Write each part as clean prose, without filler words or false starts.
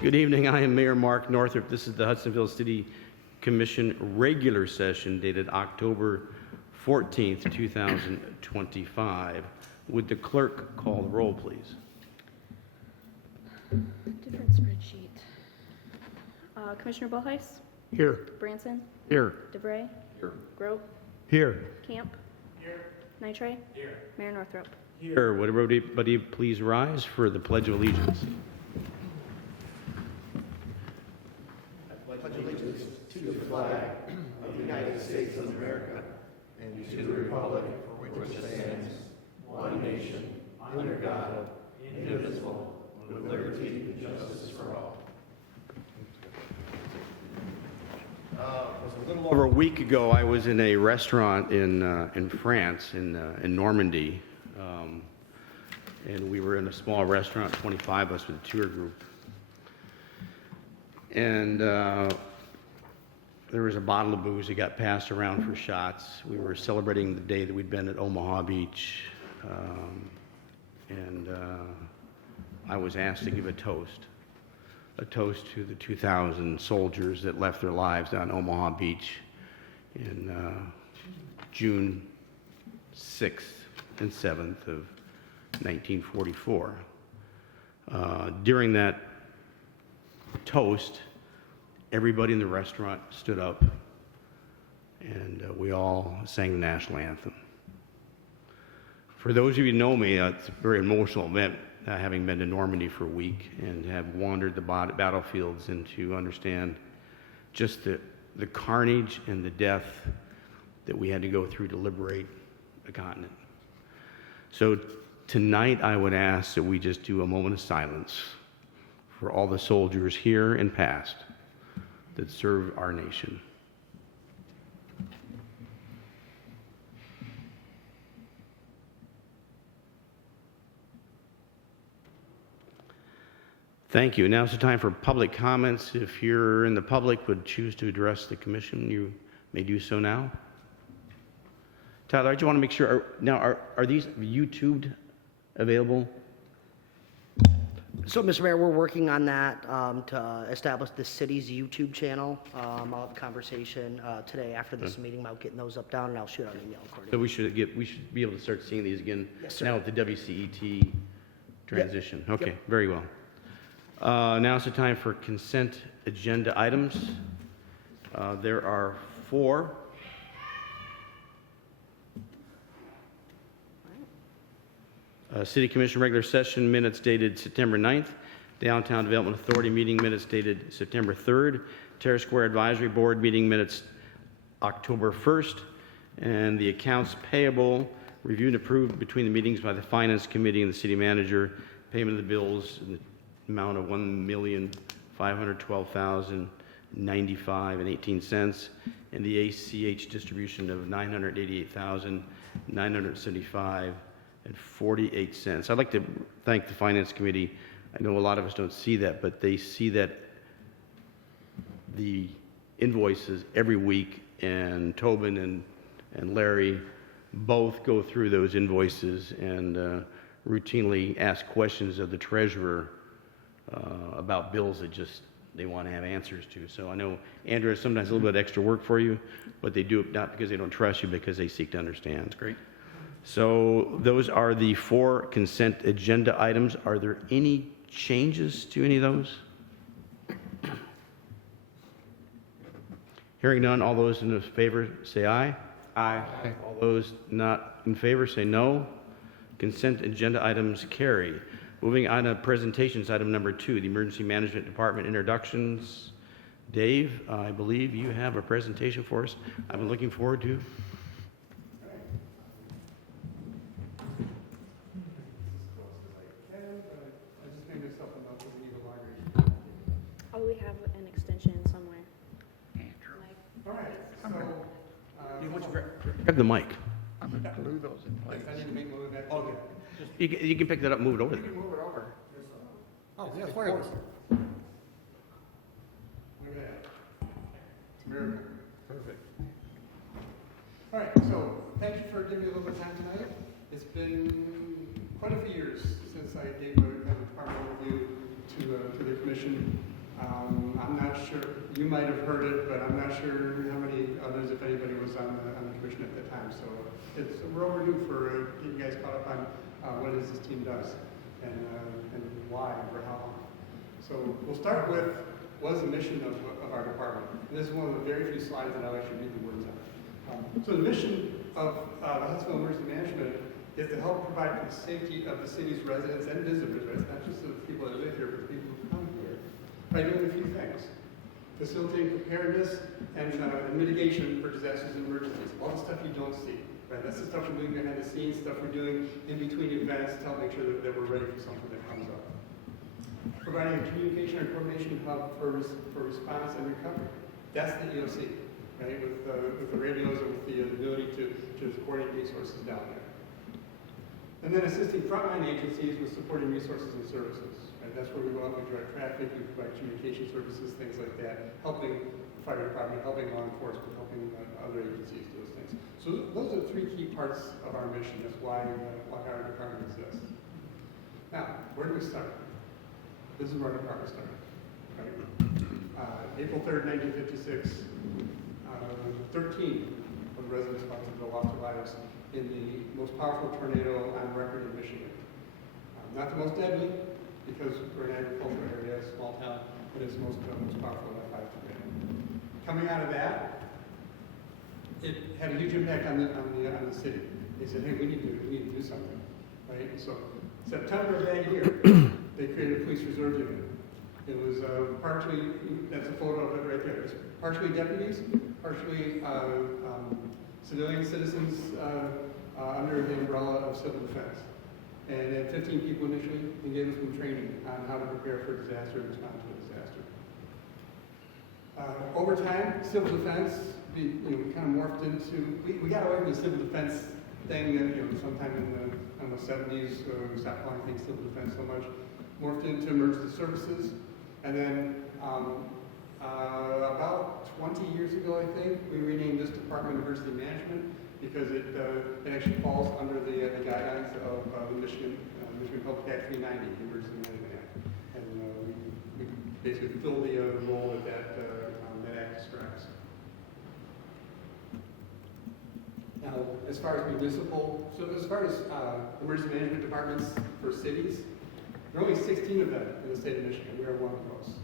Good evening. I am Mayor Mark Northrup. This is the Hudsonville City Commission regular session dated October 14th, 2025. Would the clerk call the roll, please? Different spreadsheet. Commissioner Bullheis? Here. Branson? Here. DeBrey? Here. Grote? Here. Camp? Here. Nitre? Here. Mayor Northrup? Here. Would everybody please rise for the Pledge of Allegiance? I pledge allegiance to the flag of the United States of America and to the republic for which it stands, one nation, under God, indivisible, with liberty and justice for all. It was a little over a week ago. I was in a restaurant in France, in Normandy, and we were in a small restaurant, 25 of us with a tour group. And there was a bottle of booze that got passed around for shots. We were celebrating the day that we'd been at Omaha Beach, and I was asked to give a toast to the 2,000 soldiers that left their lives on Omaha Beach in June 6th and 7th of 1944. During that toast, everybody in the restaurant stood up and we all sang the national anthem. For those of you who know me, it's a very emotional event, having been to Normandy for a week and have wandered the battlefields and to understand just the carnage and the death that we had to go through to liberate a continent. So tonight I would ask that we just do a moment of silence for all the soldiers here and past that serve our nation. Thank you. Now is the time for public comments. If you're in the public would choose to address the commission, you may do so now. Tyler, I just want to make sure, are these YouTubed available? So, Mr. Mayor, we're working on that to establish the city's YouTube channel. I'll have a conversation today after this meeting about getting those up, down, and I'll shoot out an email accordingly. So we should be able to start seeing these again. Yes, sir. Now with the WCET transition. Yep. Okay, very well. Now is the time for consent agenda items. There are 4. City Commission regular session minutes dated September 9th. Downtown Development Authority meeting minutes dated September 3rd. Terrace Square Advisory Board meeting minutes October 1st. And the accounts payable reviewed and approved between the meetings by the Finance Committee and the City Manager. Payment of the bills in the amount of $1,512,095.18, and the ACH distribution of $988,975.48. I'd like to thank the Finance Committee. I know a lot of us don't see that, but they see that the invoices every week, and Tobin and Larry both go through those invoices and routinely ask questions of the treasurer about bills that just they want to have answers to. So I know, Andrew, sometimes a little bit of extra work for you, but they do it not because they don't trust you, because they seek to understand. That's great. So those are the 4 consent agenda items. Are there any changes to any of those? Hearing none, all those in favor say aye. Aye. All those not in favor say no. Consent agenda items carry. Moving on to presentations, item number 2, the Emergency Management Department introductions. Dave, I believe you have a presentation for us. I've been looking forward to. Oh, we have an extension somewhere. All right, so Grab the mic. I'm going to glue those in place. I need to make a little bit. Okay. You can pick that up and move it over You there. can move it over. Oh, yeah, it's wireless. Look at that. It's a miracle. Perfect. All right, so thank you for giving me a little bit of time tonight. It's been quite a few years since I gave a department overview to the commission. I'm not sure, you might have heard it, but I'm not sure how many others, if anybody, was on the commission at the time. So we're overdue for getting you guys caught up on what it is this team does and why and for how long. So we'll start with what is the mission of our department. And this is one of the very few slides that I'll actually read the words on. So the mission of the Hudsonville Emergency Management is to help provide for the safety of the city's residents and visitors, right? It's not just the people that live here, but the people who come here, by doing a few things. Facilitating preparedness and mitigation for disasters and emergencies. All the stuff you don't see, right? That's the stuff we're doing behind the scenes, stuff we're doing in between events to help make sure that we're ready for something that comes up. Providing a communication and coordination hub for response and recovery. That's the EOC, right? With the radios and with the ability to coordinate resources down there. And then assisting frontline agencies with supporting resources and services. Right? That's where we go out and direct traffic, we provide communication services, things like that, helping the fire department, helping law enforcement, helping other agencies do those things. So those are the three key parts of our mission. That's why our department exists. Now, where do we start? This is where our department started. Right? April 3rd, 1956, 13 of the residents of Hudsonville lost their lives in the most powerful tornado on record in Michigan. Not the most deadly, because we're an agricultural area, a small town, but it's the most powerful F5 tornado. Coming out of that, it had a huge impact on the city. They said, hey, we need to do something, right? So September of that year, they created a police reserve unit. It was partially, that's a photo of it right there. It's partially deputies, partially civilian citizens under the umbrella of civil defense. And it had 15 people initially, and gave them some training on how to prepare for disaster and respond to a disaster. Over time, civil defense kind of morphed into, we got away from the civil defense thing sometime in the 70s, we stopped calling things civil defense so much, morphed into emergency services, and then about 20 years ago, I think, we renamed this department Emergency Management because it actually falls under the guidelines of the Michigan Public Act 390, the Emergency Management Act, and we basically fill the role that act describes. Now, as far as emergency management departments for cities, there are only 16 of them in the state of Michigan. We are one of those.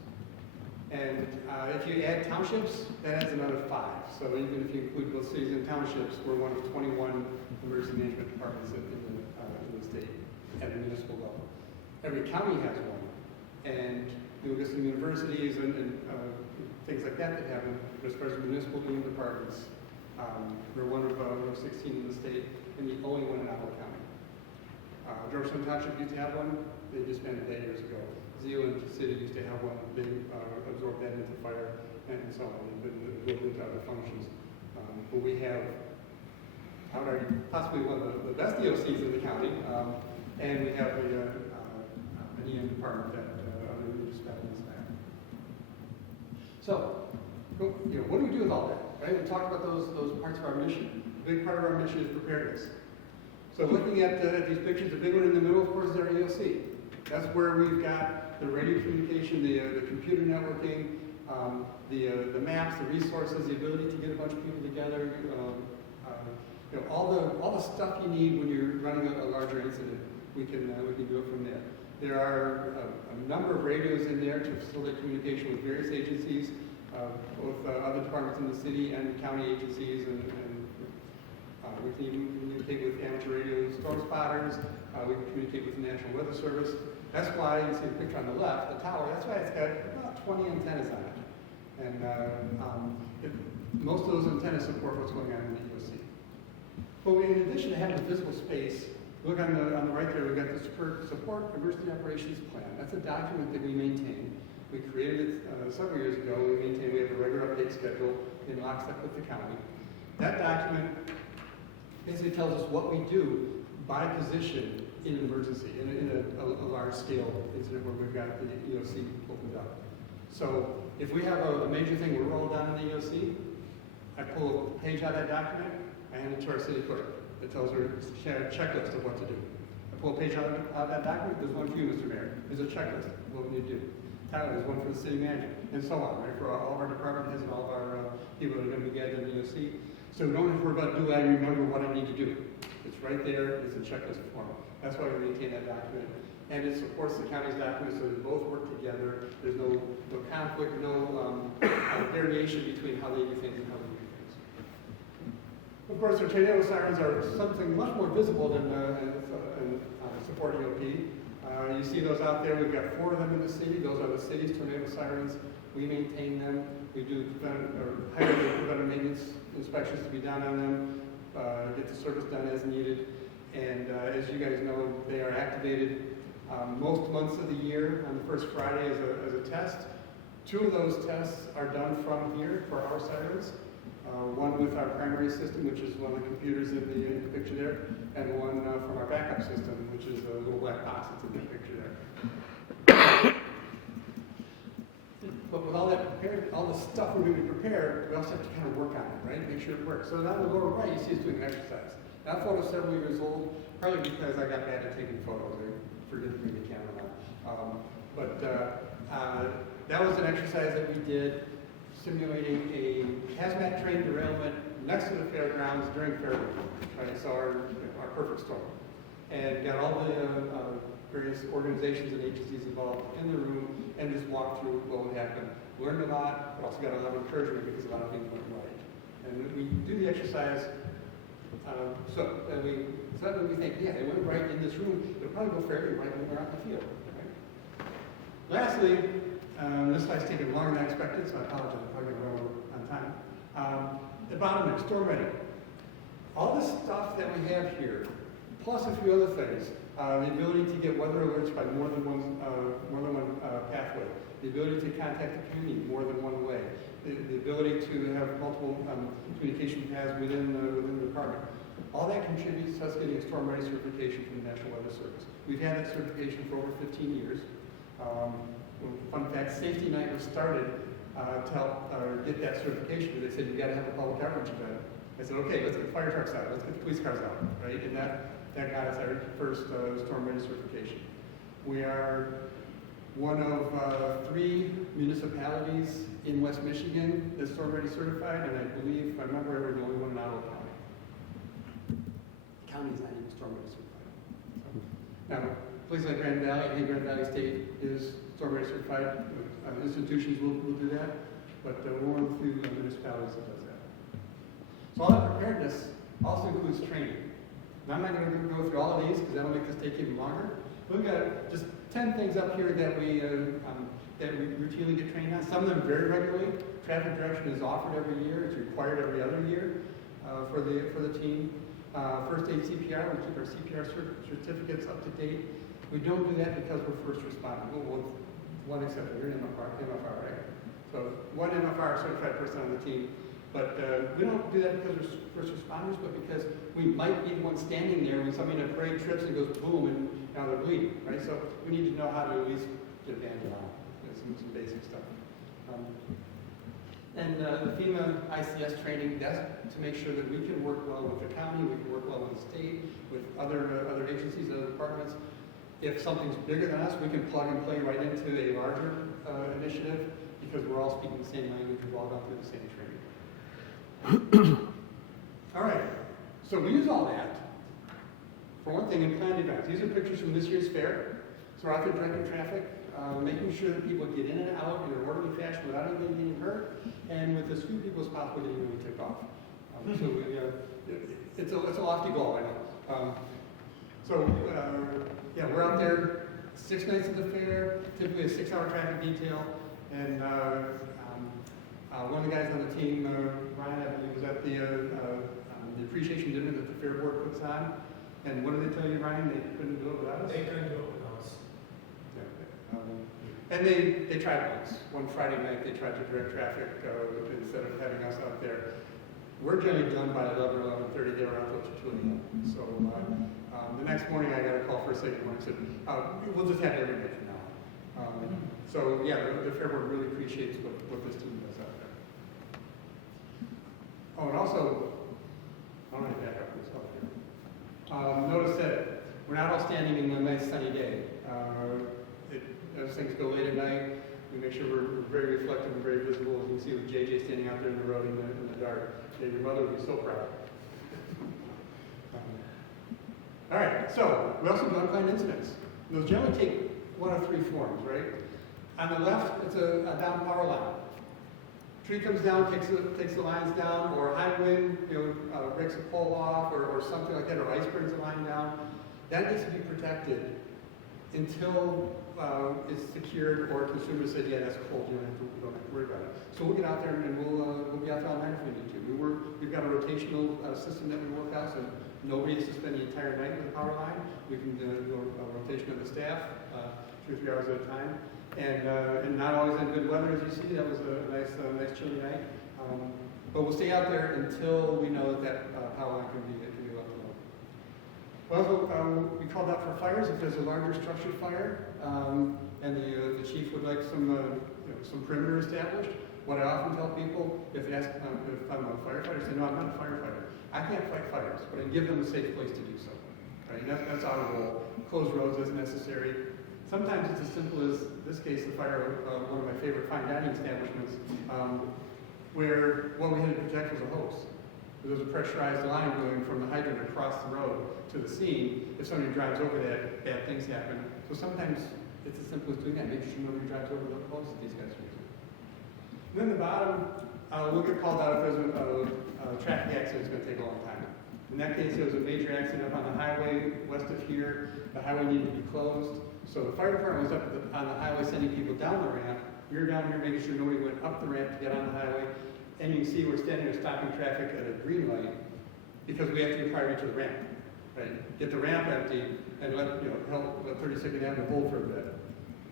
And if you add townships, that adds another 5. So even if you include both cities and townships, we're one of 21 emergency management departments in the state at the municipal level. Every county has one. And you look at some universities and things like that have them. But as far as municipal departments, we're one of 16 in the state and the only one in Apple County. Georgetown Township used to have one. They disbanded that years ago. Zealand City used to have one. They absorbed that into fire and so on. They've been absorbed into other functions. But we have, I would argue, possibly one of the best DOCs in the county. And we have an EM department that other municipalities have. So, what do we do with all that? Right? We talked about those parts of our mission. A big part of our mission is preparedness. So looking at these pictures, the big one in the middle, of course, is our EOC. That's where we've got the radio communication, the computer networking, the maps, the resources, the ability to get a bunch of people together, all the stuff you need when you're running a larger incident. We can do it from there. There are a number of radios in there to facilitate communication with various agencies, both other departments in the city and county agencies, and we can communicate with amateur radio storm spotters. We can communicate with the National Weather Service. That's why you see the picture on the left, the tower. That's why it's got about 20 antennas on it, and most of those antennas support what's going on in the EOC. But in addition to having the physical space, look on the right there. We've got the Support Emergency Operations Plan. That's a document that we maintain. We created it several years ago. We have a regular update schedule in lockstep with the county. That document basically tells us what we do by position in an emergency, in a large-scale incident where we've got the EOC opened up. So if we have a major thing we're rolling down in the EOC, I pull a page out of that document, I hand it to our city clerk. It tells her a checklist of what to do. I pull a page out of that document, there's one for you, Mr. Mayor. There's a checklist of what we need to do. Tyler, there's one for the city manager, and so on, right, for all of our department heads and all of our people that are gonna be gathered in the EOC. So don't have to worry about, do I remember what I need to do? It's right there, it's a checklist form. That's why we maintain that document. And it supports the county's documents, so they both work together. There's no conflict, no variation between how they do things and how we do things. Of course, our tornado sirens are something much more visible than support EOP. You see those out there. We've got 4 of them in the city. Those are the city's tornado sirens. We maintain them. We do hire preventive maintenance inspections to be done on them, get the service done as needed. And as you guys know, they are activated most months of the year on the first Friday as a test. 2 of those tests are done from here for our sirens. One with our primary system, which is one of the computers in the picture there, and one from our backup system, which is a little black box that's in the picture there. But with all that prepared, all the stuff we're going to prepare, we also have to kind of work on it, right? Make sure it works. So down the lower right, you see us doing an exercise. That photo's several years old, probably because I got bad at taking photos. I forget to bring the camera on. That was an exercise that we did, simulating a hazmat train derailment next to the fairgrounds during Fair Week, right? So our perfect storm. And got all the various organizations and agencies involved in the room and just walked through what would happen. Learned a lot, but also got a lot of encouragement because a lot of things went right. And we do the exercise, so that we think, yeah, it went right in this room, it'll probably go fairly right when we're out in the field. Right? Lastly, this slide's taken longer than I expected, so I apologize, I'm probably going to run over on time. The bottom there, storm ready. All the stuff that we have here, plus a few other things, the ability to get weather alerts by more than one pathway, the ability to contact the community more than one way, the ability to have multiple communication paths within the department. All that contributes to us getting a storm ready certification from the National Weather Service. We've had that certification for over 15 years. Fun fact, Safety Night was started to help get that certification. They said, you got to have a public outreach event. I said, okay, let's get the fire trucks out, let's get the police cars out, right? And that got us our first storm ready certification. We are one of 3 municipalities in West Michigan that's storm ready certified, and I believe, if I remember, we're the only one in Ottawa County. The county's not even storm ready certified. Now, places like Grand Valley, and Grand Valley State is storm ready certified. Institutions will do that, but we're one of the few municipalities that does that. So all that preparedness also includes training. Now, I'm not going to go through all of these because that'll make this take even longer. We've got just 10 things up here that we routinely get trained on. Some of them very regularly. Traffic direction is offered every year. It's required every other year for the team. First aid CPR, we keep our CPR certificates up to date. We don't do that because we're first responders. Well, one exception, you're an MFR, right? So one MFR certified person on the team. But we don't do that because we're first responders, but because we might be the one standing there when somebody in a parade trips and goes boom and now they're bleeding, right? So we need to know how to at least get bandaged on, some basic stuff. And the FEMA ICS training, that's to make sure that we can work well with the county, we can work well with the state, with other agencies, other departments. If something's bigger than us, we can plug and play right into a larger initiative because we're all speaking the same language, we've all gone through the same training. All right, so we use all that, for one thing, in planned events. These are pictures from this year's fair. So we're out there directing traffic, making sure that people get in and out in an orderly fashion without anybody getting hurt, and with as few people as possible getting really tipped off. It's a lofty goal, I know. Yeah, we're out there 6 nights at the fair, typically a 6-hour traffic detail, and one of the guys on the team, Ryan, I believe, was at the appreciation dinner that the fair board puts on. And what did they tell you, Ryan? They couldn't do it without us? They couldn't do it without us. Yeah. And they tried once. One Friday night, they tried to direct traffic instead of having us out there. We're generally done by 11:30. They were out till 2 a.m. So the next morning, I got a call for a second one and said, we'll just have every day from now on. So yeah, the fair board really appreciates what this team does out there. Oh, and also, I don't need to back up this up here. Notice that we're not all standing in a nice sunny day. As things go late at night, We make sure we're very reflective and very visible. As you can see with JJ standing out there in the road in the dark. Yeah, your mother would be so proud. All right, so we also do unplanned incidents. Those generally take one of three forms, right? On the left, it's a down power line. Tree comes down, takes the lines down, or high wind, breaks a pole off, or something like that, or ice brings a line down. That needs to be protected until it's secured, or consumers say, yeah, that's cold, you don't have to worry about it. So we'll get out there and we'll be out there all night if we need to. We've got a rotational system that we work out, so nobody has to spend the entire night with the power line. We can do a rotation of the staff, 2 or 3 hours at a time. And not always in good weather, as you see. That was a nice chilly night. But we'll stay out there until we know that power line can be left alone. Well, we called out for fires if there's a larger structured fire, and the chief would like some perimeter established. What I often tell people, if I'm a firefighter, say, no, I'm not a firefighter. I can't fight fires, but I can give them a safe place to do so. Right? That's our role. Close roads as necessary. Sometimes it's as simple as, this case, the fire of one of my favorite fine dining establishments, where what we had to protect was a hose. There was a pressurized line going from the hydrant across the road to the scene. If somebody drives over that, bad things happen. So sometimes it's as simple as doing that. Make sure nobody drives over the hose that these guys are using. And then the bottom, we'll get called out if there's a traffic accident. It's going to take a long time. In that case, there was a major accident up on the highway west of here. The highway needed to be closed. So the fire department was up on the highway sending people down the ramp. We were down here making sure nobody went up the ramp to get on the highway. And you can see we're standing there stopping traffic at a green light because we have to get priority to the ramp. Right? Get the ramp empty and help let 32nd Avenue hold for a bit.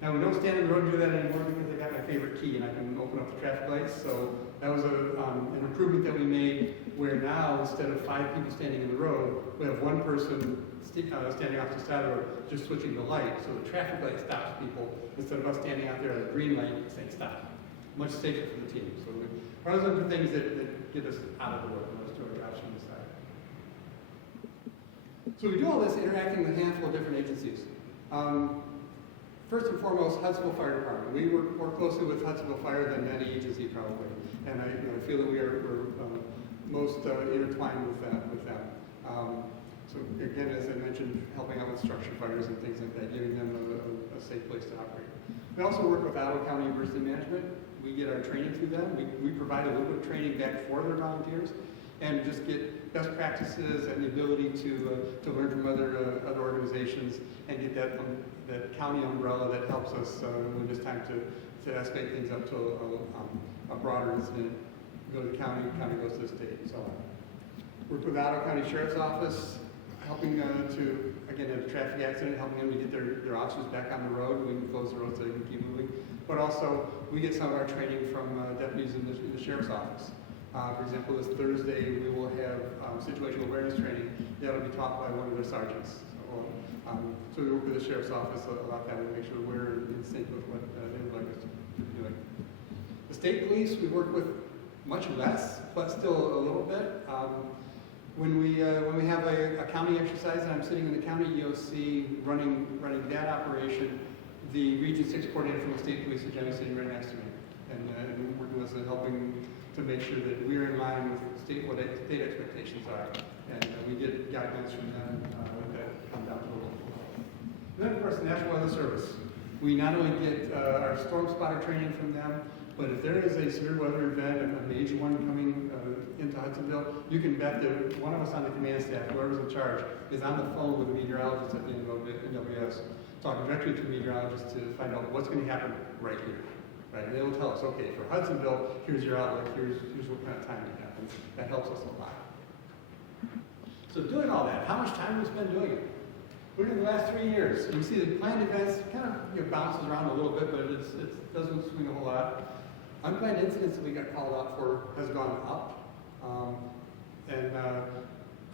Now we don't stand in the road and do that anymore because I got my favorite key and I can open up the traffic lights. So that was an improvement that we made where now instead of 5 people standing in the road, we have 1 person standing off the side of the road, just switching the light, so the traffic light stops people instead of us standing out there at a green light saying stop. Much safer for the team. So those are the things that get us out of the road and let us do our jobs from the side. So we do all this interacting with a handful of different agencies. First and foremost, Hudsonville Fire Department. We work more closely with Hudsonville Fire than any agency probably, and I feel that we're most intertwined with them. So again, as I mentioned, helping out with structure fires and things like that, giving them a safe place to operate. We also work with Ottawa County Emergency Management. We get our training through them. We provide a little bit of training back for their volunteers and just get best practices and the ability to learn from other organizations and get that county umbrella that helps us when it's time to escalate things up to a broader incident. Go to the county goes to the state, and so on. Work with Ottawa County Sheriff's Office, helping again, at a traffic accident, helping them to get their officers back on the road. We can close the road so they can keep moving. But also, we get some of our training from deputies in the Sheriff's Office. For example, this Thursday, we will have situational awareness training that will be taught by one of their sergeants. So we work with the Sheriff's Office a lot that way to make sure we're in sync with what they would like us to be doing. The state police, we work with much less, but still a little bit. When we have a county exercise and I'm sitting in the county EOC running that operation, the Region 6 coordinator from the state police is generally sitting right next to me and working with us and helping to make sure that we're in line with what state expectations are. And we get guidelines from them that come down to the local level. Then of course the National Weather Service. We not only get our storm spotter training from them, but if there is a severe weather event, a major one coming into Hudsonville, you can bet that one of us on the command staff, whoever's in charge, is on the phone with a meteorologist at the NWS, talking directly to a meteorologist to find out what's going to happen right here. Right? And they will tell us, okay, for Hudsonville, here's your outlook, here's what kind of time it happens. That helps us a lot. So doing all that, how much time do we spend doing it? Look at the last 3 years. You see the planned events kind of bounces around a little bit, but it doesn't swing a whole lot. Unplanned incidents that we got called out for has gone up.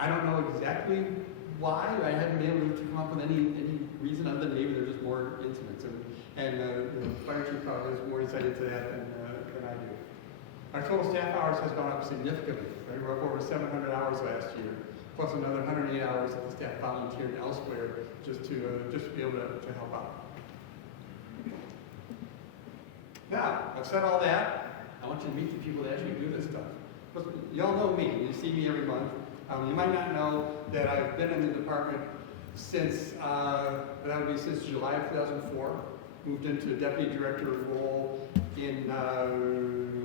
I don't know exactly why. I haven't been able to come up with any reason other than maybe there's just more incidents. And the fire chief probably has more insight into that than I do. Our total staff hours has gone up significantly. Right? We're up over 700 hours last year, plus another 108 hours that the staff volunteered elsewhere just to be able to help out. Now, I've said all that. I want you to meet the people that actually do this stuff. Because you all know me. You see me every month. You might not know that I've been in the department since, that would be since July of 2004. Moved into a deputy director role in,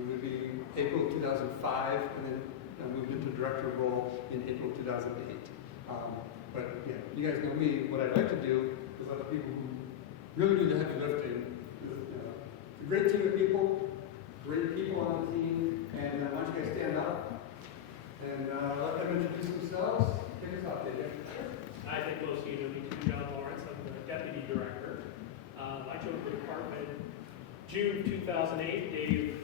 would be April 2005, and then moved into director role in April 2008. But yeah, you guys know me. What I'd like to do is let the people who really do the heavy lifting. A great team of people, great people on the team, and why don't you guys stand up and let them introduce themselves. Kick us off, David. I think most of you know me too, John Lawrence. I'm the deputy director. I joined the department June 2008. Dave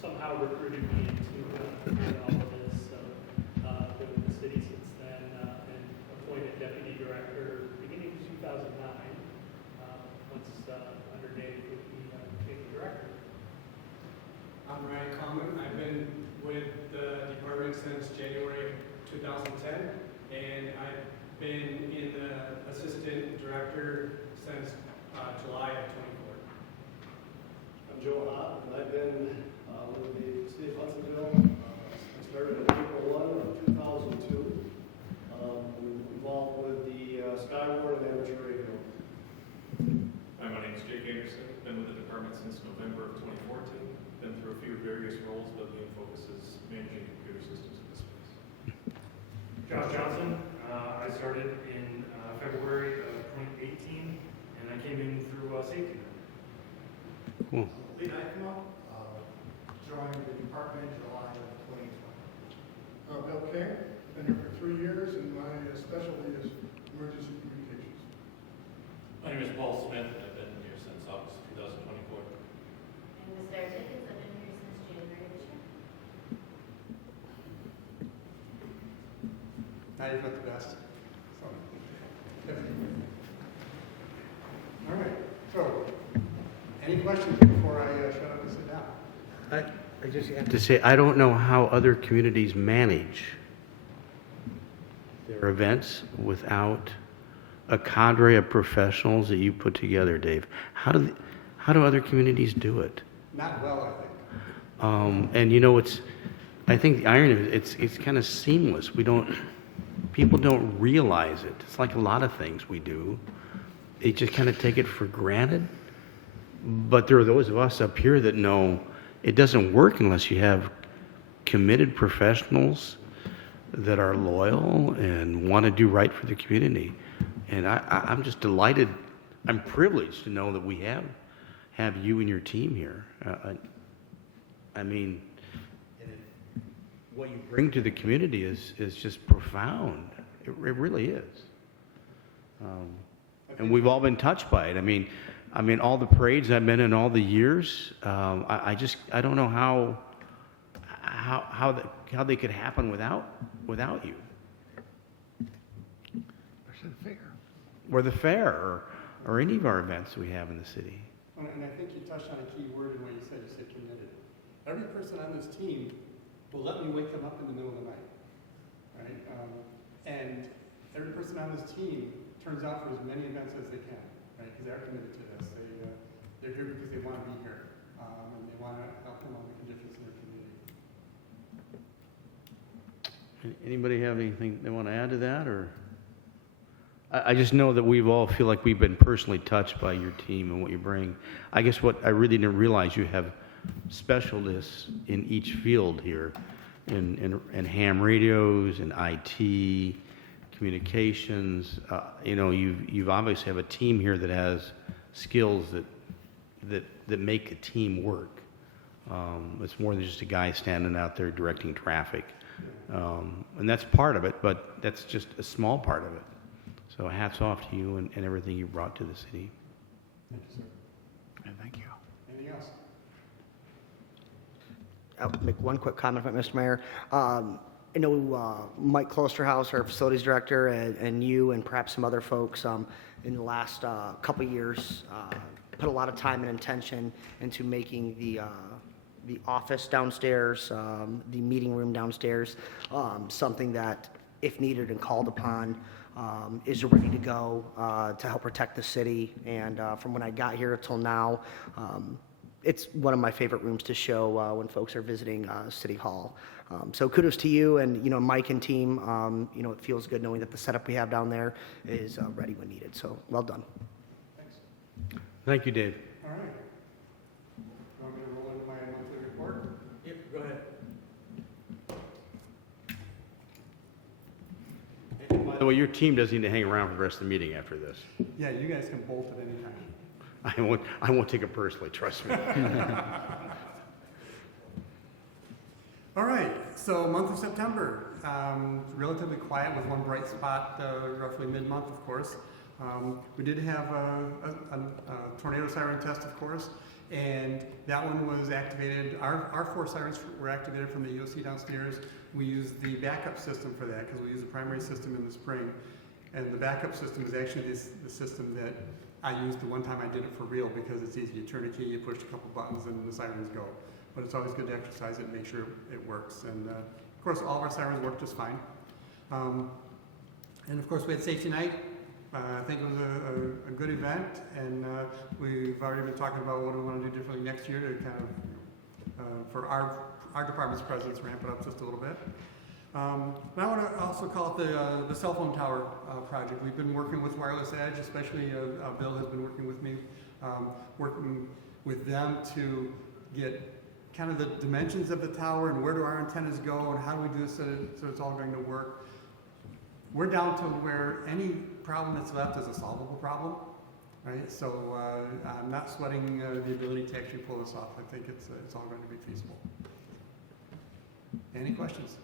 somehow recruited me into all of this. So been with the city since then and appointed deputy director beginning of 2009. Once under Dave became the director. I'm Ryan Common. I've been with the department since January 2010, and I've been in the assistant director since July of 24. I'm Joe Hott, and I've been with the city of Hudsonville. I started in April 1 of 2002. Involved with the Skyward and amateur radio. Hi, my name is Jake Anderson. Been with the department since November of 2014. Been through a few various roles, but the main focus is managing computer systems in this space. Josh Johnson. I started in February of 2018, and I came in through safety. Cool. Lee Aikema, joined the department in July of 2020. Bill King, been here for 3 years, and my specialty is emergency communications. My name is Paul Smith, and I've been here since August 2024. And Ms. Sarah Dickens, I've been here since January this year. Now you've got the best. So, all right. So, any questions before I shut up and sit down? I just have to say, I don't know how other communities manage their events without a cadre of professionals that you put together, Dave. How do other communities do it? Not well, I think. And you know, I think the irony of it, it's kind of seamless. People don't realize it. It's like a lot of things we do. They just kind of take it for granted. But there are those of us up here that know it doesn't work unless you have committed professionals that are loyal and want to do right for the community. And I'm just delighted. I'm privileged to know that we have you and your team here. I mean, what you bring to the community is just profound. It really is. And we've all been touched by it. I mean, all the parades I've been in all the years. I don't know how they could happen without you. Or the fair, or any of our events we have in the city. And I think you touched on a key word in what you said. You said committed. Every person on this team will let me wake them up in the middle of the night, right? And every person on this team turns out for as many events as they can, right? Because they're committed to this. They're here because they want to be here, and they want to help them all make a difference in their community. Anybody have anything they want to add to that, or? I just know that we all feel like we've been personally touched by your team and what you bring. I guess what I really didn't realize, you have specialists in each field here, in ham radios, in IT, communications. You've obviously have a team here that has skills that make a team work. It's more than just a guy standing out there directing traffic, and that's part of it, but that's just a small part of it. So hats off to you and everything you brought to the city. Thank you, sir. And thank you. Anything else? I'll make one quick comment, Mr. Mayor. I know Mike Klosterhouse, our facilities director, and you and perhaps some other folks in the last couple of years put a lot of time and intention into making the office downstairs, the meeting room downstairs, something that, if needed and called upon, is ready to go to help protect the city. And from when I got here till now, it's one of my favorite rooms to show when folks are visiting City Hall. So kudos to you and, Mike and team. It feels good knowing that the setup we have down there is ready when needed. So well done. Thank you, Dave. All right. Want me to roll into my monthly report? Yep, go ahead. By the way, your team doesn't need to hang around for the rest of the meeting after this. Yeah, you guys can bolt at any time. I won't take it personally, trust me. All right, so month of September, relatively quiet with one bright spot, roughly mid-month, of course. We did have a tornado siren test, of course, and that one was activated. Our 4 sirens were activated from the EOC downstairs. We used the backup system for that because we used the primary system in the spring, and the backup system is actually the system that I used the one time I did it for real because it's easy. You turn a key, you push a couple buttons, and the sirens go. But it's always good to exercise it and make sure it works. And of course, all of our sirens work just fine. And of course, we had safety night. I think it was a good event, and we've already been talking about what we want to do differently next year to kind of, for our department's presence, ramp it up just a little bit. And I want to also call it the cell phone tower project. We've been working with Wireless Edge, especially Bill has been working with me, working with them to get kind of the dimensions of the tower and where do our antennas go and how do we do this so it's all going to work. We're down to where any problem that's left is a solvable problem, right? So I'm not sweating the ability to actually pull this off. I think it's all going to be feasible. Any questions?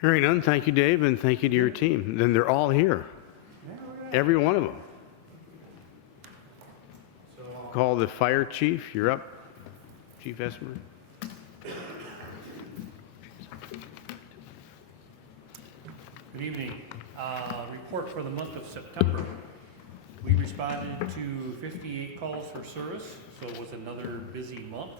Hearing none, thank you, Dave, and thank you to your team. Then they're all here, every one of them. Call the fire chief. You're up, Chief Esmer. Good evening. Report for the month of September. We responded to 58 calls for service, so it was another busy month.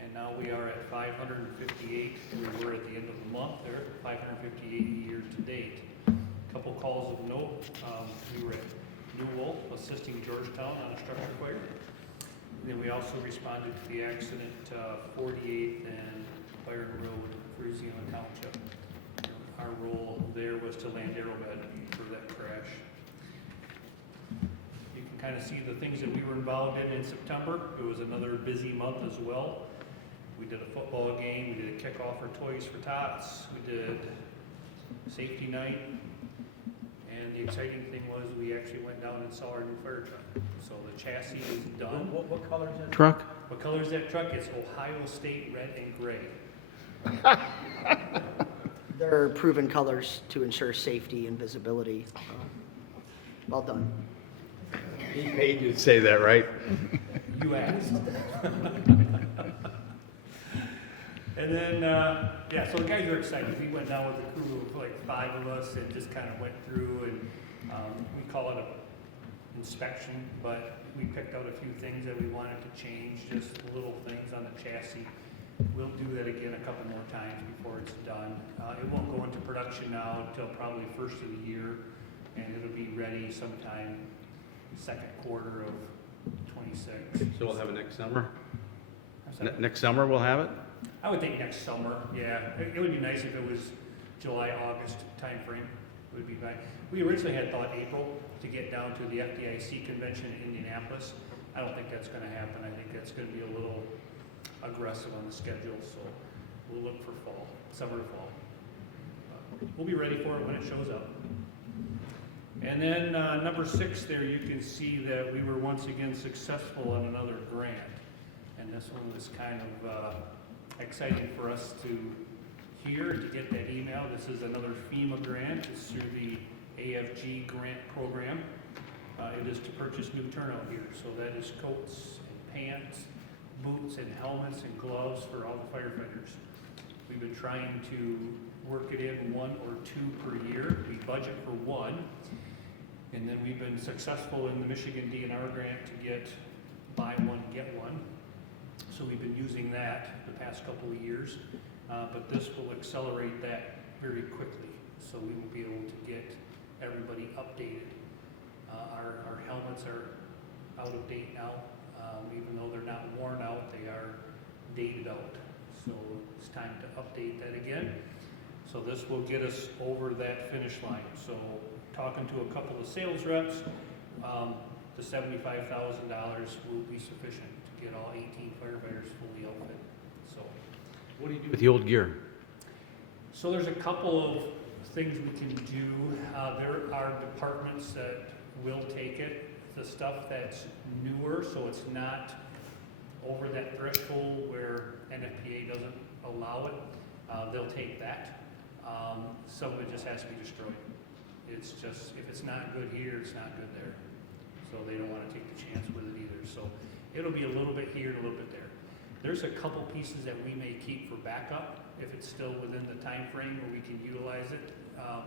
And now we are at 558. We were at the end of the month there, 558 year to date. Couple calls of note. We were at Newell assisting Georgetown on a structure fire. And then we also responded to the accident 48th and Byron Road, Frisian Township. Our role there was to land arrowhead for that crash. You can kind of see the things that we were involved in September. It was another busy month as well. We did a football game, we did a kickoff for Toys for Tots, we did safety night, and the exciting thing was we actually went down and saw our new fire truck. So the chassis is done. What color is that? Truck? What color is that truck? It's Ohio State red and gray. They're proven colors to ensure safety and visibility. Well done. He paid you to say that, right? You asked. And then, so the guys are excited. We went down with a crew of like 5 of us and just kind of went through and we call it a inspection, but we picked out a few things that we wanted to change, just little things on the chassis. We'll do that again a couple more times before it's done. It won't go into production now until probably first of the year, and it'll be ready sometime second quarter of 26. So we'll have it next summer? I'm sorry? Next summer we'll have it? I would think next summer, yeah. It would be nice if it was July, August timeframe. It would be nice. We originally had thought April to get down to the FDIC convention in Indianapolis. I don't think that's going to happen. I think that's going to be a little aggressive on the schedule, so we'll look for fall, summer to fall. We'll be ready for it when it shows up. And then number 6 there, you can see that we were once again successful on another grant. And this one was kind of exciting for us to hear, to get that email. This is another FEMA grant. It's through the AFG grant program. It is to purchase new turnout gear. So that is coats and pants, boots and helmets and gloves for all the firefighters. We've been trying to work it in 1 or 2 per year. We budget for 1. And then we've been successful in the Michigan DNR grant to get buy 1, get 1. So we've been using that the past couple of years. But this will accelerate that very quickly. So we will be able to get everybody updated. Our helmets are out of date now. Even though they're not worn out, they are dated out. So it's time to update that again. So this will get us over that finish line. So talking to a couple of sales reps, the $75,000 will be sufficient to get all 18 firefighters fully outfitted. So, What do you do with the old gear? so there's a couple of things we can do. There are departments that will take it. The stuff that's newer, so it's not over that threshold where NFPA doesn't allow it, they'll take that. Some of it just has to be destroyed. It's just, if it's not good here, it's not good there. So they don't want to take the chance with it either. So it'll be a little bit here and a little bit there. There's a couple pieces that we may keep for backup if it's still within the time frame where we can utilize it,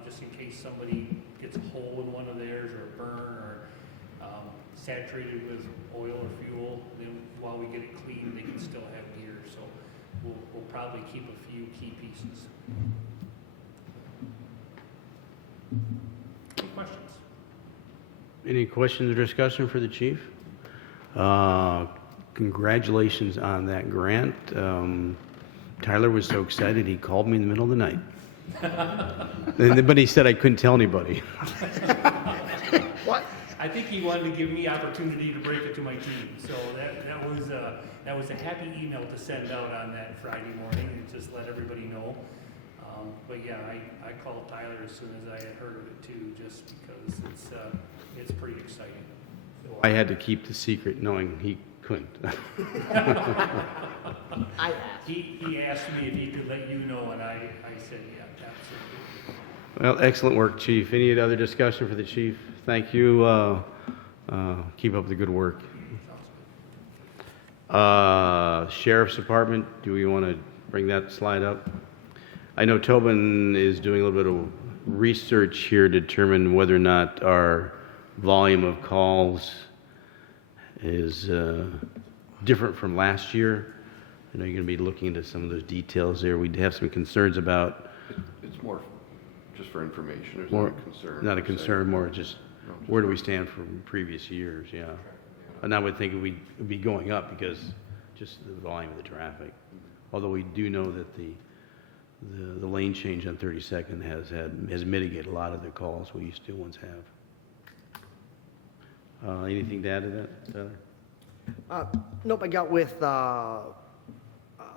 just in case somebody gets a hole in one of theirs or a burn or saturated with oil or fuel. Then while we get it clean, they can still have gear. So we'll probably keep a few key pieces. Any questions? Any questions or discussion for the chief? Congratulations on that grant. Tyler was so excited, he called me in the middle of the night. But he said I couldn't tell anybody. What? I think he wanted to give me opportunity to break it to my team. So that was a happy email to send out on that Friday morning and just let everybody know. But yeah, I called Tyler as soon as I had heard of it too, just because it's pretty exciting. So, I had to keep the secret knowing he couldn't. I asked. he asked me if he could let you know, and I said, yeah, absolutely. Well, excellent work, chief. Any other discussion for the chief? Thank you. Keep up the good work. Sheriff's Department, do we want to bring that slide up? I know Tobin is doing a little bit of research here to determine whether or not our volume of calls is different from last year. I know you're going to be looking into some of those details there. We have some concerns about. It's more just for information. There's More, not a concern. not a per se. concern, more just No, just where do we stand from previous years, yeah. And I would think it would be going up because just the volume of the traffic. Although we do know that the lane change on 32nd has mitigated a lot of the calls we used to once have. Anything to add to that, Tyler? Nope, I got with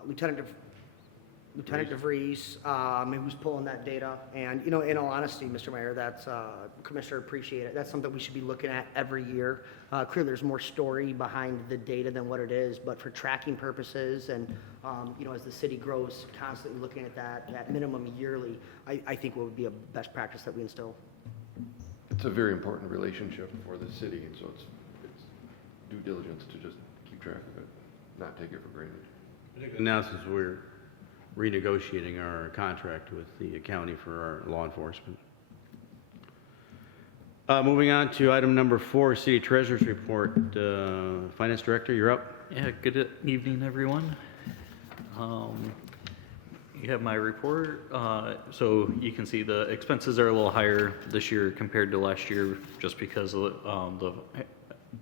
Lieutenant DeVries, who's pulling that data. And, you know, in all honesty, Mr. Mayor, that's, Commissioner, appreciate it. That's something we should be looking at every year. Clearly, there's more story behind the data than what it is, but for tracking purposes and, you know, as the city grows, constantly looking at that minimum yearly, I think what would be a best practice that we instill. It's a very important relationship for the city, and so it's due diligence to just keep track of it, not take it for granted. Now since we're renegotiating our contract with the county for our law enforcement. Moving on to item number 4, City Treasurer's Report. Finance Director, you're up. Yeah, good evening, everyone. You have my report. So you can see the expenses are a little higher this year compared to last year just because of the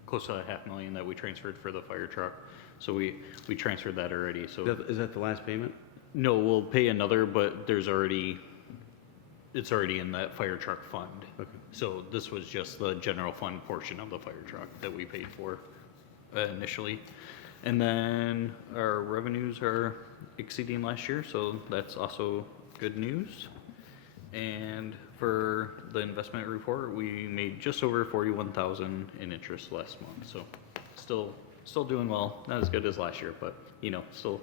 close to $500,000 that we transferred for the fire truck. So we transferred that already. So Is that the last payment? no, we'll pay another, but it's already in that fire truck fund. Okay. So this was just the general fund portion of the fire truck that we paid for initially. And then our revenues are exceeding last year, so that's also good news. And for the investment report, we made just over $41,000 in interest last month. So still doing well. Not as good as last year, but you know, still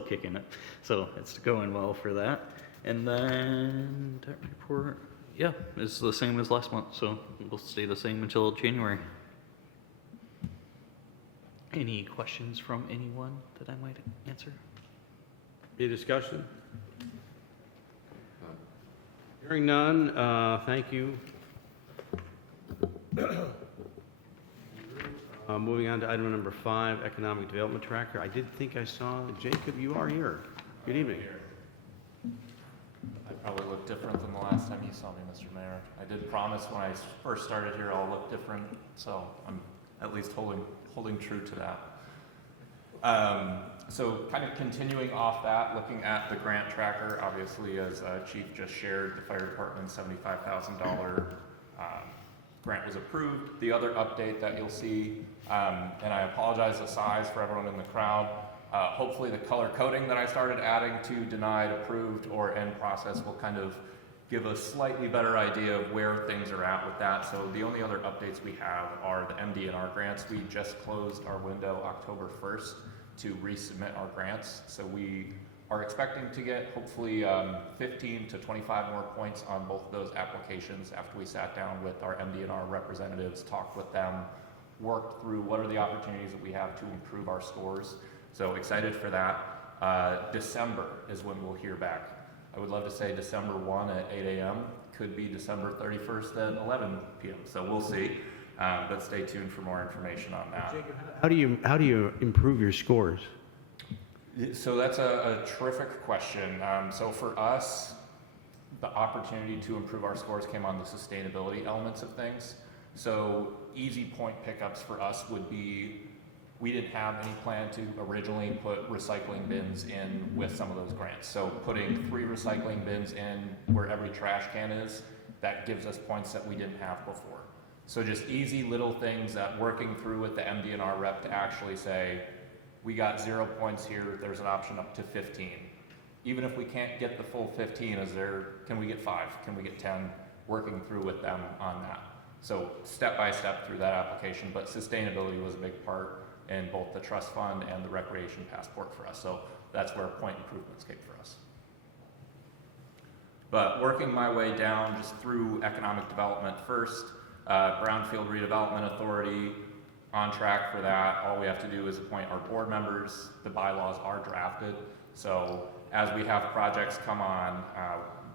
kicking it. So it's going well for that. And then that report, yeah, is the same as last month. So we'll stay the same until January. Any questions from anyone that I might answer? Any discussion? Hearing none, thank you. Moving on to item number 5, Economic Development Tracker. I did think I saw Jacob, you are here. Good evening. I probably look different than the last time you saw me, Mr. Mayor. I did promise when I first started here I'll look different, so I'm at least holding true to that. So kind of continuing off that, looking at the grant tracker, obviously as Chief just shared, the fire department's $75,000 grant was approved. The other update that you'll see, and I apologize the size for everyone in the crowd, hopefully the color coding that I started adding to denied, approved, or end process will kind of give a slightly better idea of where things are at with that. So the only other updates we have are the MD&R grants. We just closed our window October 1st to resubmit our grants. So we are expecting to get hopefully 15 to 25 more points on both of those applications after we sat down with our MD&R representatives, talked with them, worked through what are the opportunities that we have to improve our scores. So excited for that. December is when we'll hear back. I would love to say December 1 at 8 a.m. Could be December 31st at 11 p.m. So we'll see. But stay tuned for more information on that. How do you improve your scores? So that's a terrific question. So for us, the opportunity to improve our scores came on the sustainability elements of things. So easy point pickups for us would be, we didn't have any plan to originally put recycling bins in with some of those grants. So putting 3 recycling bins in where every trash can is, that gives us points that we didn't have before. So just easy little things that working through with the MD&R rep to actually say, we got 0 points here, there's an option up to 15. Even if we can't get the full 15, can we get 5? Can we get 10? Working through with them on that. So step by step through that application, but sustainability was a big part in both the trust fund and the recreation passport for us. So that's where point improvements came for us. But working my way down just through economic development first, Brownfield Redevelopment Authority, on track for that. All we have to do is appoint our board members. The bylaws are drafted. So as we have projects come on,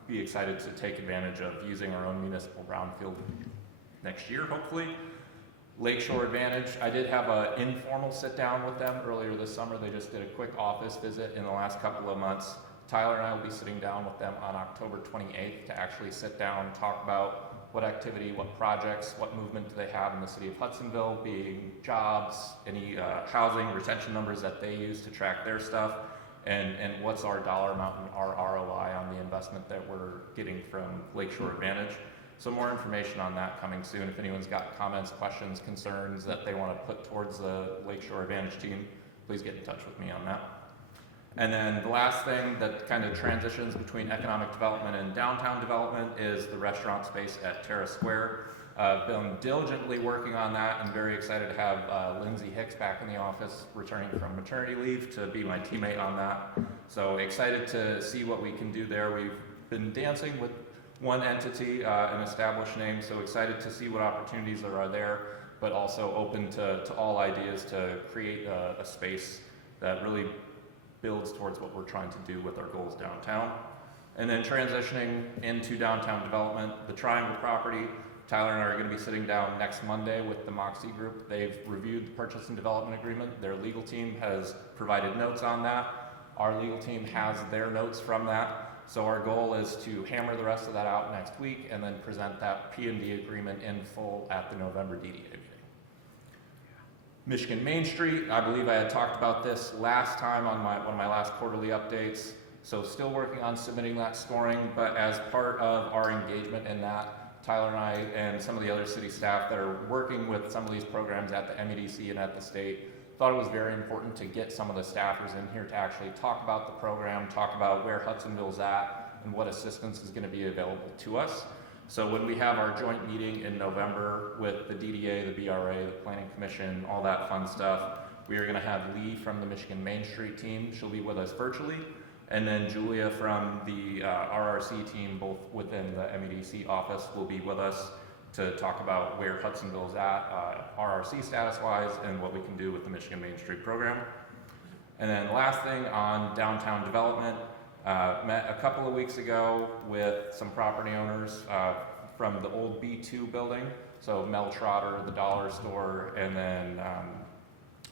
be excited to take advantage of using our own municipal brownfield next year, hopefully. Lakeshore Advantage, I did have an informal sit down with them earlier this summer. They just did a quick office visit in the last couple of months. Tyler and I will be sitting down with them on October 28th to actually sit down, talk about what activity, what projects, what movement do they have in the city of Hudsonville, being jobs, any housing retention numbers that they use to track their stuff, and what's our dollar amount and our ROI on the investment that we're getting from Lakeshore Advantage. So more information on that coming soon. If anyone's got comments, questions, concerns that they want to put towards the Lakeshore Advantage team, please get in touch with me on that. And then the last thing that kind of transitions between economic development and downtown development is the restaurant space at Terrace Square. I've been diligently working on that and very excited to have Lindsay Hicks back in the office, returning from maternity leave, to be my teammate on that. So excited to see what we can do there. We've been dancing with one entity, an established name, so excited to see what opportunities there are there, but also open to all ideas to create a space that really builds towards what we're trying to do with our goals downtown. And then transitioning into downtown development, the Triangle property, Tyler and I are going to be sitting down next Monday with the Moxie Group. They've reviewed the purchase and development agreement. Their legal team has provided notes on that. Our legal team has their notes from that. So our goal is to hammer the rest of that out next week and then present that P&D agreement in full at the November DDA meeting. Michigan Main Street, I believe I had talked about this last time on one of my last quarterly updates. So still working on submitting that scoring, but as part of our engagement in that, Tyler and I and some of the other city staff that are working with some of these programs at the MEDC and at the state thought it was very important to get some of the staffers in here to actually talk about the program, talk about where Hudsonville's at and what assistance is going to be available to us. So when we have our joint meeting in November with the DDA, the BRA, the Planning Commission, all that fun stuff, we are going to have Lee from the Michigan Main Street team. She'll be with us virtually. And then Julia from the RRC team, both within the MEDC office, will be with us to talk about where Hudsonville's at, RRC status-wise, and what we can do with the Michigan Main Street program. And then the last thing on downtown development, met a couple of weeks ago with some property owners from the old B2 building, so Mel Trotter, the dollar store, and then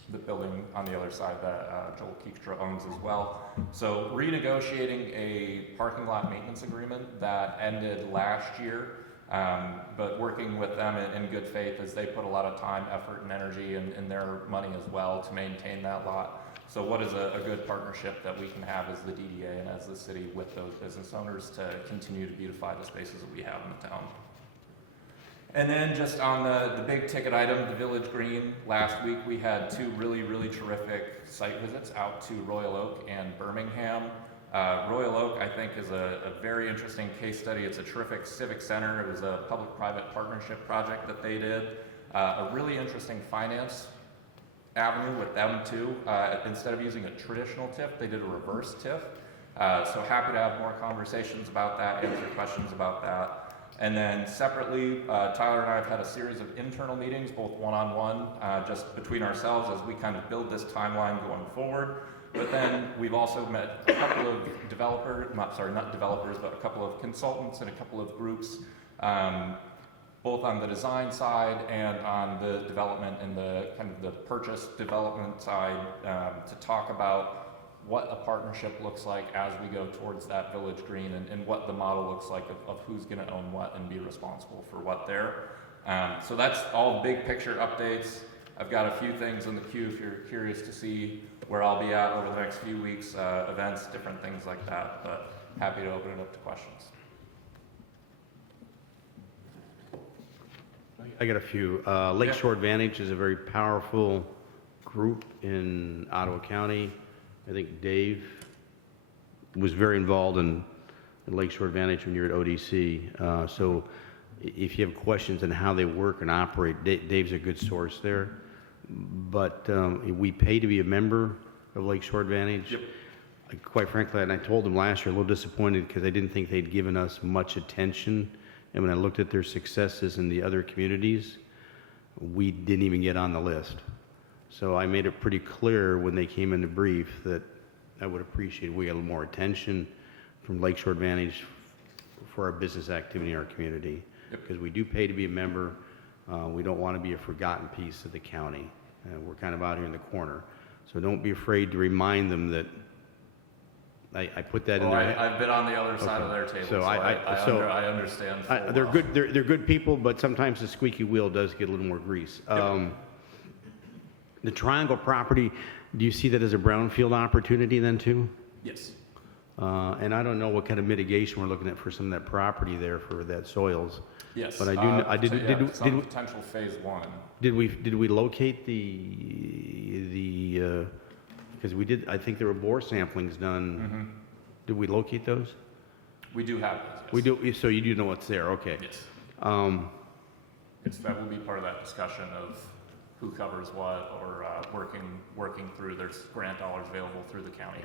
the building on the other side that Joel Keekstra owns as well. So renegotiating a parking lot maintenance agreement that ended last year. But working with them in good faith as they put a lot of time, effort, and energy and their money as well to maintain that lot. So what is a good partnership that we can have as the DDA and as the city with those business owners to continue to beautify the spaces that we have in the town. And then just on the big ticket item, the Village Green, last week we had two really terrific site visits out to Royal Oak and Birmingham. Royal Oak, I think, is a very interesting case study. It's a terrific civic center. It was a public-private partnership project that they did. A really interesting finance avenue with them too. Instead of using a traditional TIF, they did a reverse TIF. So happy to have more conversations about that, answer questions about that. And then separately, Tyler and I have had a series of internal meetings, both one-on-one, just between ourselves as we kind of build this timeline going forward. But then we've also met a couple of not developers, but a couple of consultants and a couple of groups, both on the design side and on the development and the kind of the purchase development side, to talk about what a partnership looks like as we go towards that Village Green and what the model looks like of who's going to own what and be responsible for what there. So that's all big picture updates. I've got a few things in the queue if you're curious to see where I'll be at over the next few weeks, events, different things like that, but happy to open it up to questions. I got a few. Lakeshore Advantage is a very powerful group in Ottawa County. I think Dave was very involved in Lakeshore Advantage when you were at ODC. So if you have questions on how they work and operate, Dave's a good source there. But we pay to be a member of Lakeshore Advantage. Yep. Quite frankly, and I told them last year, a little disappointed because I didn't think they'd given us much attention. And when I looked at their successes in the other communities, we didn't even get on the list. So I made it pretty clear when they came in to brief that I would appreciate we got a little more attention from Lakeshore Advantage for our business activity in our community. Because we do pay to be a member. We don't want to be a forgotten piece of the county. We're kind of out here in the corner. So don't be afraid to remind them that I put that in there. I've been on the other side of their table, so I understand. They're good. They're good people, but sometimes the squeaky wheel does get a little more grease. The Triangle property, do you see that as a brownfield opportunity then too? Yes. And I don't know what kind of mitigation we're looking at for some of that property there for that soils. Yes. But I do. I did. Some potential phase one. Did we locate the because we did. I think there were bore samplings done. Mm-hmm. Did we locate those? We do have those. Yes. We do. So you do know what's there. Okay. Yes. That will be part of that discussion of who covers what, or working through. There's grant dollars available through the county.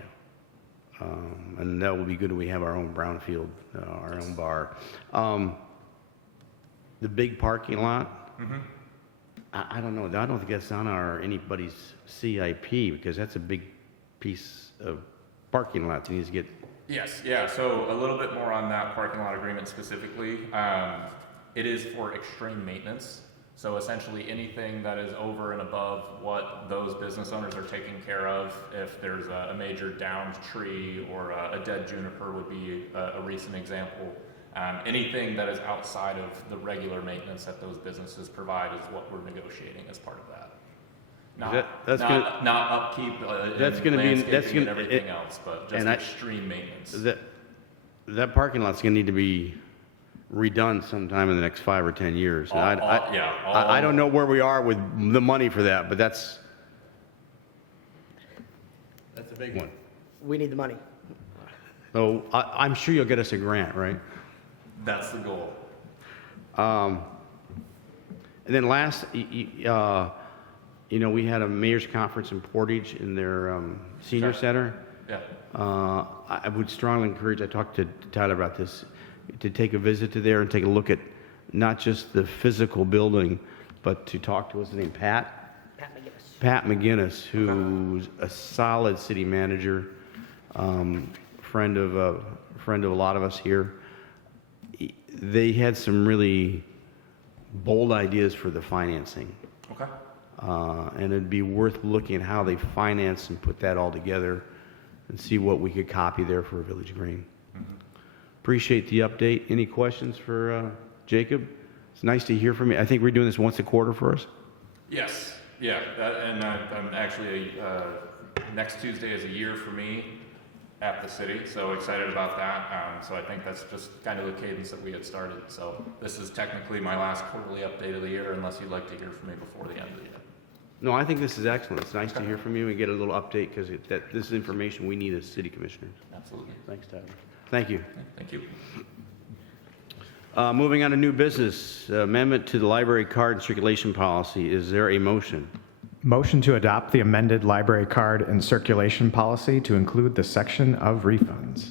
And that will be good when we have our own brownfield, our own bar. The big parking lot, I don't know. I don't think that's on anybody's CIP because that's a big piece of parking lot that needs to get. Yes, yeah. So a little bit more on that parking lot agreement specifically. It is for extreme maintenance. So essentially anything that is over and above what those business owners are taking care of, if there's a major downed tree or a dead juniper would be a recent example. Anything that is outside of the regular maintenance that those businesses provide is what we're negotiating as part of that. Not upkeep and everything else, but just extreme maintenance. That parking lot's going to need to be redone sometime in the next 5 or 10 years. I don't know where we are with the money for that, but that's a big one. We need the money. So I'm sure you'll get us a grant, right? That's the goal. And then last, we had a mayor's conference in Portage in their senior center. Yeah. I would strongly encourage, I talked to Tyler about this, to take a visit to there and take a look at not just the physical building, but to talk to, what's his name, Pat McGinnis, who's a solid city manager, friend of a lot of us here. They had some really bold ideas for the financing. Okay. And it'd be worth looking at how they finance and put that all together and see what we could copy there for Village Green. Appreciate the update. Any questions for Jacob, it's nice to hear from you. I think we're doing this once a quarter for us. Yes, yeah, and I'm actually, next Tuesday is a year for me at the city, so excited about that. So I think that's just kind of the cadence that we had started. So this is technically my last quarterly update of the year, unless you'd like to hear from me before the end of the year. No, I think this is excellent. It's nice to hear from you and get a little update because this is information we need as city commissioners. Absolutely. Thanks, Tyler. Thank you. Thank you. Moving on to new business, amendment to the library card and circulation policy. Is there a motion? Motion to adopt the amended library card and circulation policy to include the section of refunds.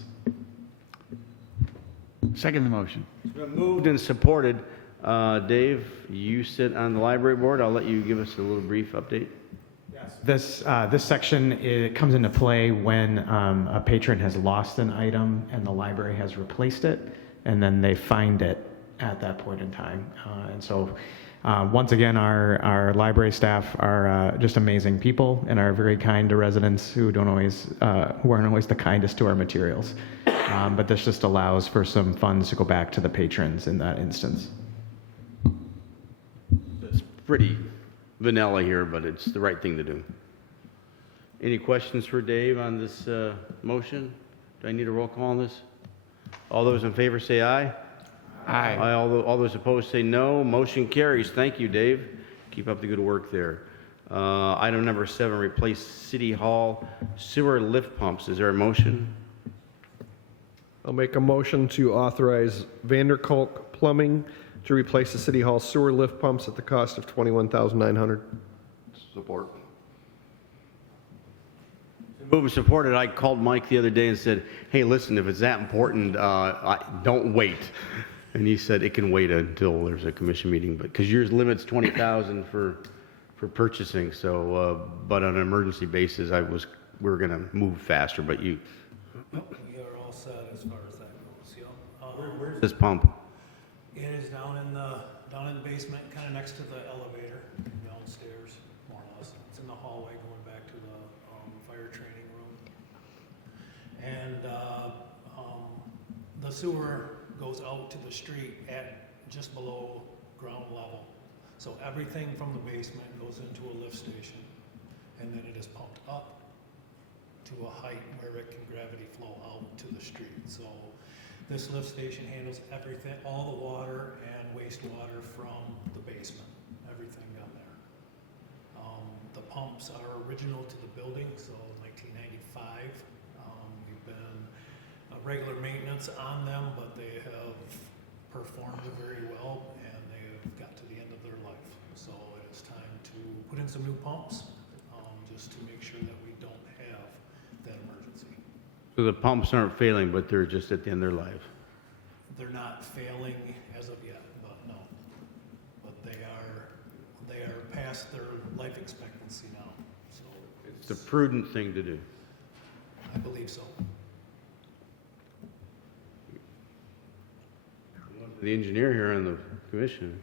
Second the motion. It's been moved and supported. Dave, you sit on the library board. I'll let you give us a little brief update. This section, it comes into play when a patron has lost an item and the library has replaced it, and then they find it at that point in time. And so, once again, our library staff are just amazing people and are very kind to residents who aren't always the kindest to our materials. But this just allows for some funds to go back to the patrons in that instance. It's pretty vanilla here, but it's the right thing to do. Any questions for Dave on this motion? Do I need a roll call on this? All those in favor say aye. Aye. All those opposed say no. Motion carries. Thank you, Dave. Keep up the good work there. Item number 7, replace City Hall sewer lift pumps. Is there a motion? I'll make a motion to authorize Vanderkolk Plumbing to replace the City Hall sewer lift pumps at the cost of $21,900. Support. Moved and supported. I called Mike the other day and said, hey, listen, if it's that important, don't wait. And he said it can wait until there's a commission meeting, but because yours limits $20,000 for purchasing. So, but on an emergency basis, we were going to move faster. But you, We are all set as far as that goes. where's this pump? It is down in the basement, kind of next to the elevator, downstairs, more or less. It's in the hallway going back to the fire training room. And the sewer goes out to the street at just below ground level. So everything from the basement goes into a lift station, and then it is pumped up to a height where it can gravity flow out to the street. So this lift station handles everything, all the water and wastewater from the basement, everything down there. The pumps are original to the building, so 1995. We've been regular maintenance on them, but they have performed very well and they have got to the end of their life. So it is time to put in some new pumps, just to make sure that we don't have that emergency. So the pumps aren't failing, but they're just at the end of their life. They're not failing as of yet, but no. But they are past their life expectancy now, so. It's the prudent thing to do. I believe so. The engineer here on the commission.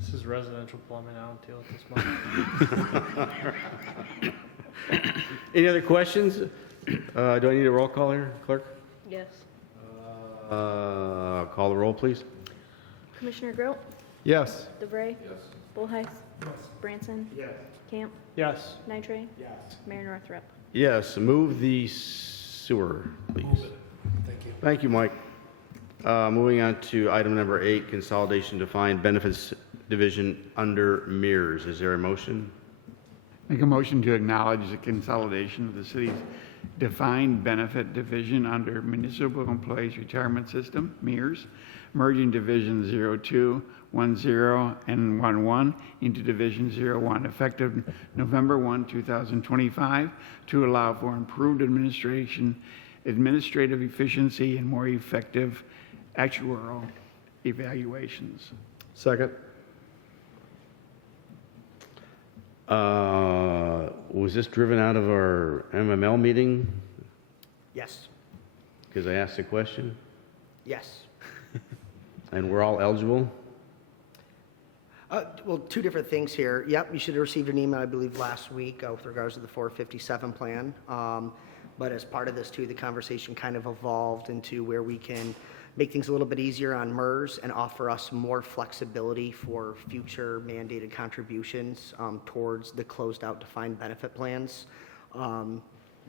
This is residential plumbing. I don't deal with this much. Any other questions? Do I need a roll call here, clerk? Yes. Call the roll, please. Commissioner Grote, Yes. DeVray. Yes. Bullheis. Yes. Branson. Yes. Camp. Yes. Nitre. Yes. Mayor Northrop. Yes, move the sewer, please. Move it. Thank you. Thank you, Mike. Moving on to item number 8, consolidation defined benefits division under MERS. Is there a motion? Make a motion to acknowledge the consolidation of the city's defined benefit division under Municipal Employees Retirement System, MERS, merging Division 02, 10, and 11 into Division 01, effective November 1, 2025, to allow for improved administrative efficiency and more effective actuarial evaluations. Second. Was this driven out of our MML meeting? Yes. Because I asked a question? Yes. And we're all eligible? Well, two different things here. Yep, you should have received an email, I believe, last week with regards to the 457 plan. But as part of this, too, the conversation kind of evolved into where we can make things a little bit easier on MERS and offer us more flexibility for future mandated contributions towards the closed-out defined benefit plans.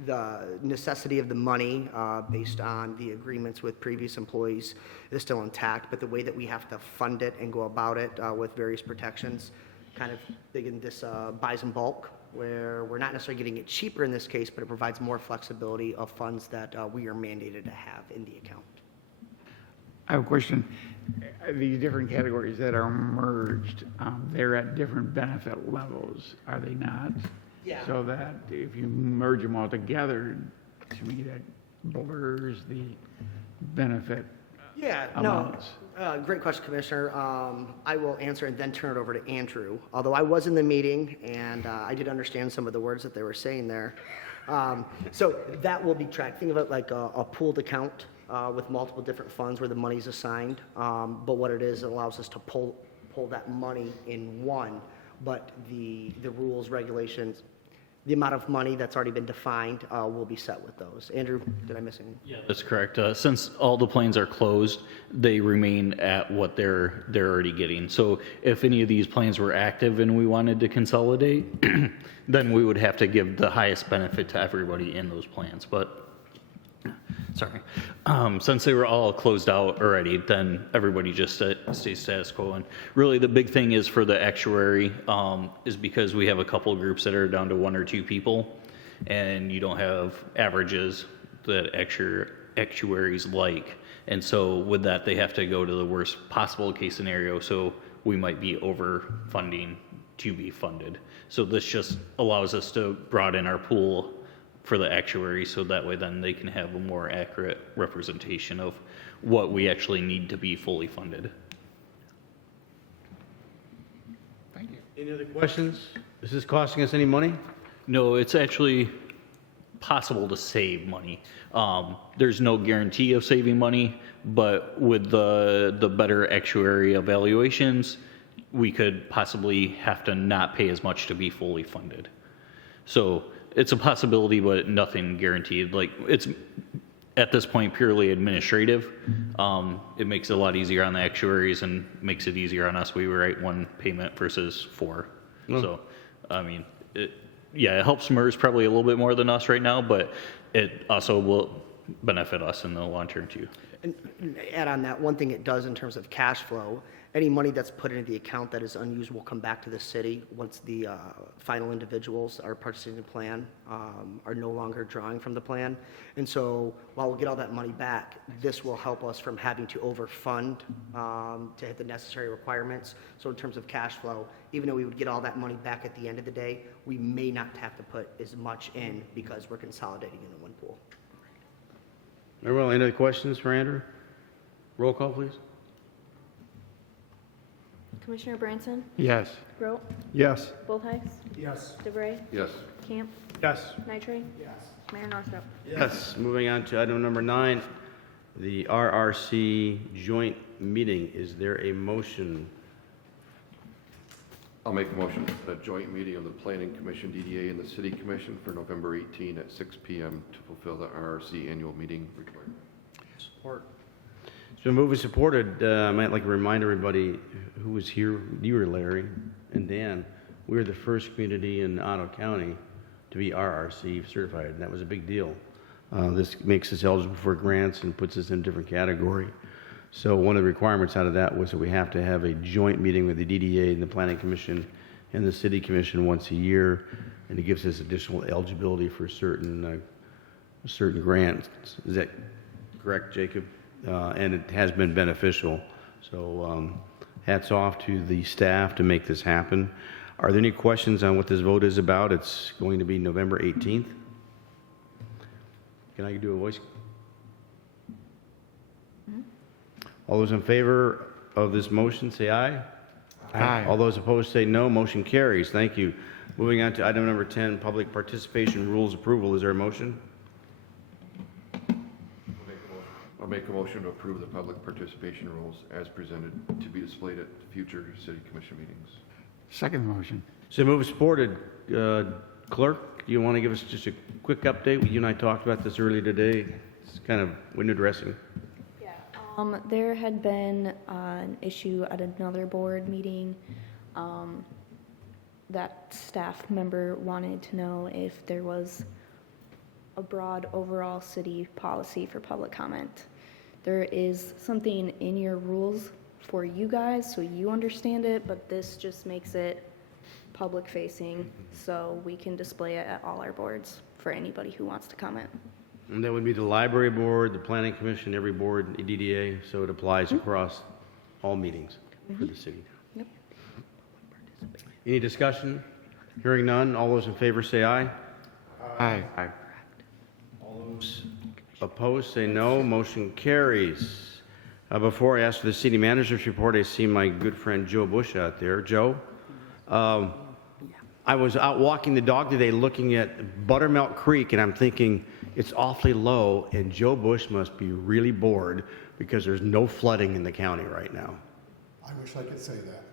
The necessity of the money based on the agreements with previous employees is still intact, but the way that we have to fund it and go about it with various protections, kind of thinking this buys in bulk, where we're not necessarily getting it cheaper in this case, but it provides more flexibility of funds that we are mandated to have in the account. I have a question. These different categories that are merged, they're at different benefit levels, are they not? Yeah. So that if you merge them all together, to me, that blurs the benefit amounts. Great question, Commissioner. I will answer and then turn it over to Andrew. Although I was in the meeting and I did understand some of the words that they were saying there. So that will be tracked. Think of it like a pooled account with multiple different funds where the money's assigned. But what it is, it allows us to pull that money in one. But the rules, regulations, the amount of money that's already been defined will be set with those. Andrew, did I miss anything? Yeah, that's correct. Since all the planes are closed, they remain at what they're already getting. So if any of these planes were active and we wanted to consolidate, then we would have to give the highest benefit to everybody in those plans. But since they were all closed out already, then everybody just stays status quo. And really the big thing is for the actuary is because we have a couple of groups that are down to 1 or 2 people, and you don't have averages that actuaries like. And so with that, they have to go to the worst possible case scenario. So we might be overfunding to be funded. So this just allows us to broaden our pool for the actuary, so that way then they can have a more accurate representation of what we actually need to be fully funded. Thank you. Any other questions? Is this costing us any money? No, it's actually possible to save money. There's no guarantee of saving money, but with the better actuary evaluations, we could possibly have to not pay as much to be fully funded. So it's a possibility, but nothing guaranteed. Like, it's at this point purely administrative. It makes it a lot easier on the actuaries and makes it easier on us. We write 1 payment versus 4. So, I mean, it helps MERS probably a little bit more than us right now, but it also will benefit us in the long term too. And add on that, one thing it does in terms of cash flow, any money that's put into the account that is unused will come back to the city once the final individuals are participating in the plan are no longer drawing from the plan. And so while we'll get all that money back, this will help us from having to overfund to hit the necessary requirements. So in terms of cash flow, even though we would get all that money back at the end of the day, we may not have to put as much in because we're consolidating into one pool. Very well. Any other questions for Andrew? Roll call, please. Commissioner Branson? Yes. Rote? Yes. Bullheis? Yes. DeVray? Yes. Camp? Yes. Nitre? Yes. Mayor Northrop? Yes. Moving on to item number 9, the RRC joint meeting. Is there a motion? I'll make a motion for a joint meeting of the Planning Commission, DDA, and the City Commission for November 18 at 6 p.m. to fulfill the RRC annual meeting requirement. Support. It's been moved and supported. I might like to remind everybody who was here. You were Larry and Dan. We were the first community in Ottawa County to be RRC certified, and that was a big deal. This makes us eligible for grants and puts us in a different category. So one of the requirements out of that was that we have to have a joint meeting with the DDA and the Planning Commission and the City Commission once a year, and it gives us additional eligibility for certain grants. Is that correct, Jacob? And it has been beneficial. So hats off to the staff to make this happen. Are there any questions on what this vote is about? It's going to be November 18th. Can I do a voice? All those in favor of this motion say aye. Aye. All those opposed say no. Motion carries. Thank you. Moving on to item number 10, public participation rules approval. Is there a motion? I'll make a motion to approve the public participation rules as presented to be displayed at future City Commission meetings. Second motion. So move supported. Clerk, do you want to give us just a quick update? You and I talked about this earlier today. It's kind of window dressing. Yeah, There had been an issue at another board meeting that staff member wanted to know if there was a broad overall city policy for public comment. There is something in your rules for you guys so you understand it, but this just makes it public facing so we can display it at all our boards for anybody who wants to comment. And that would be the library board, the planning commission, every board, EDDA, so it applies across all meetings for the city. Yep. Any discussion? Hearing none, all those in favor say aye. Aye. All those opposed say no. Motion carries. Before I ask for the city manager's report, I see my good friend Joe Bush out there. Joe, I was out walking the dog today looking at Buttermilk Creek, and I'm thinking it's awfully low, and Joe Bush must be really bored because there's no flooding in the county right now. I wish I could say that.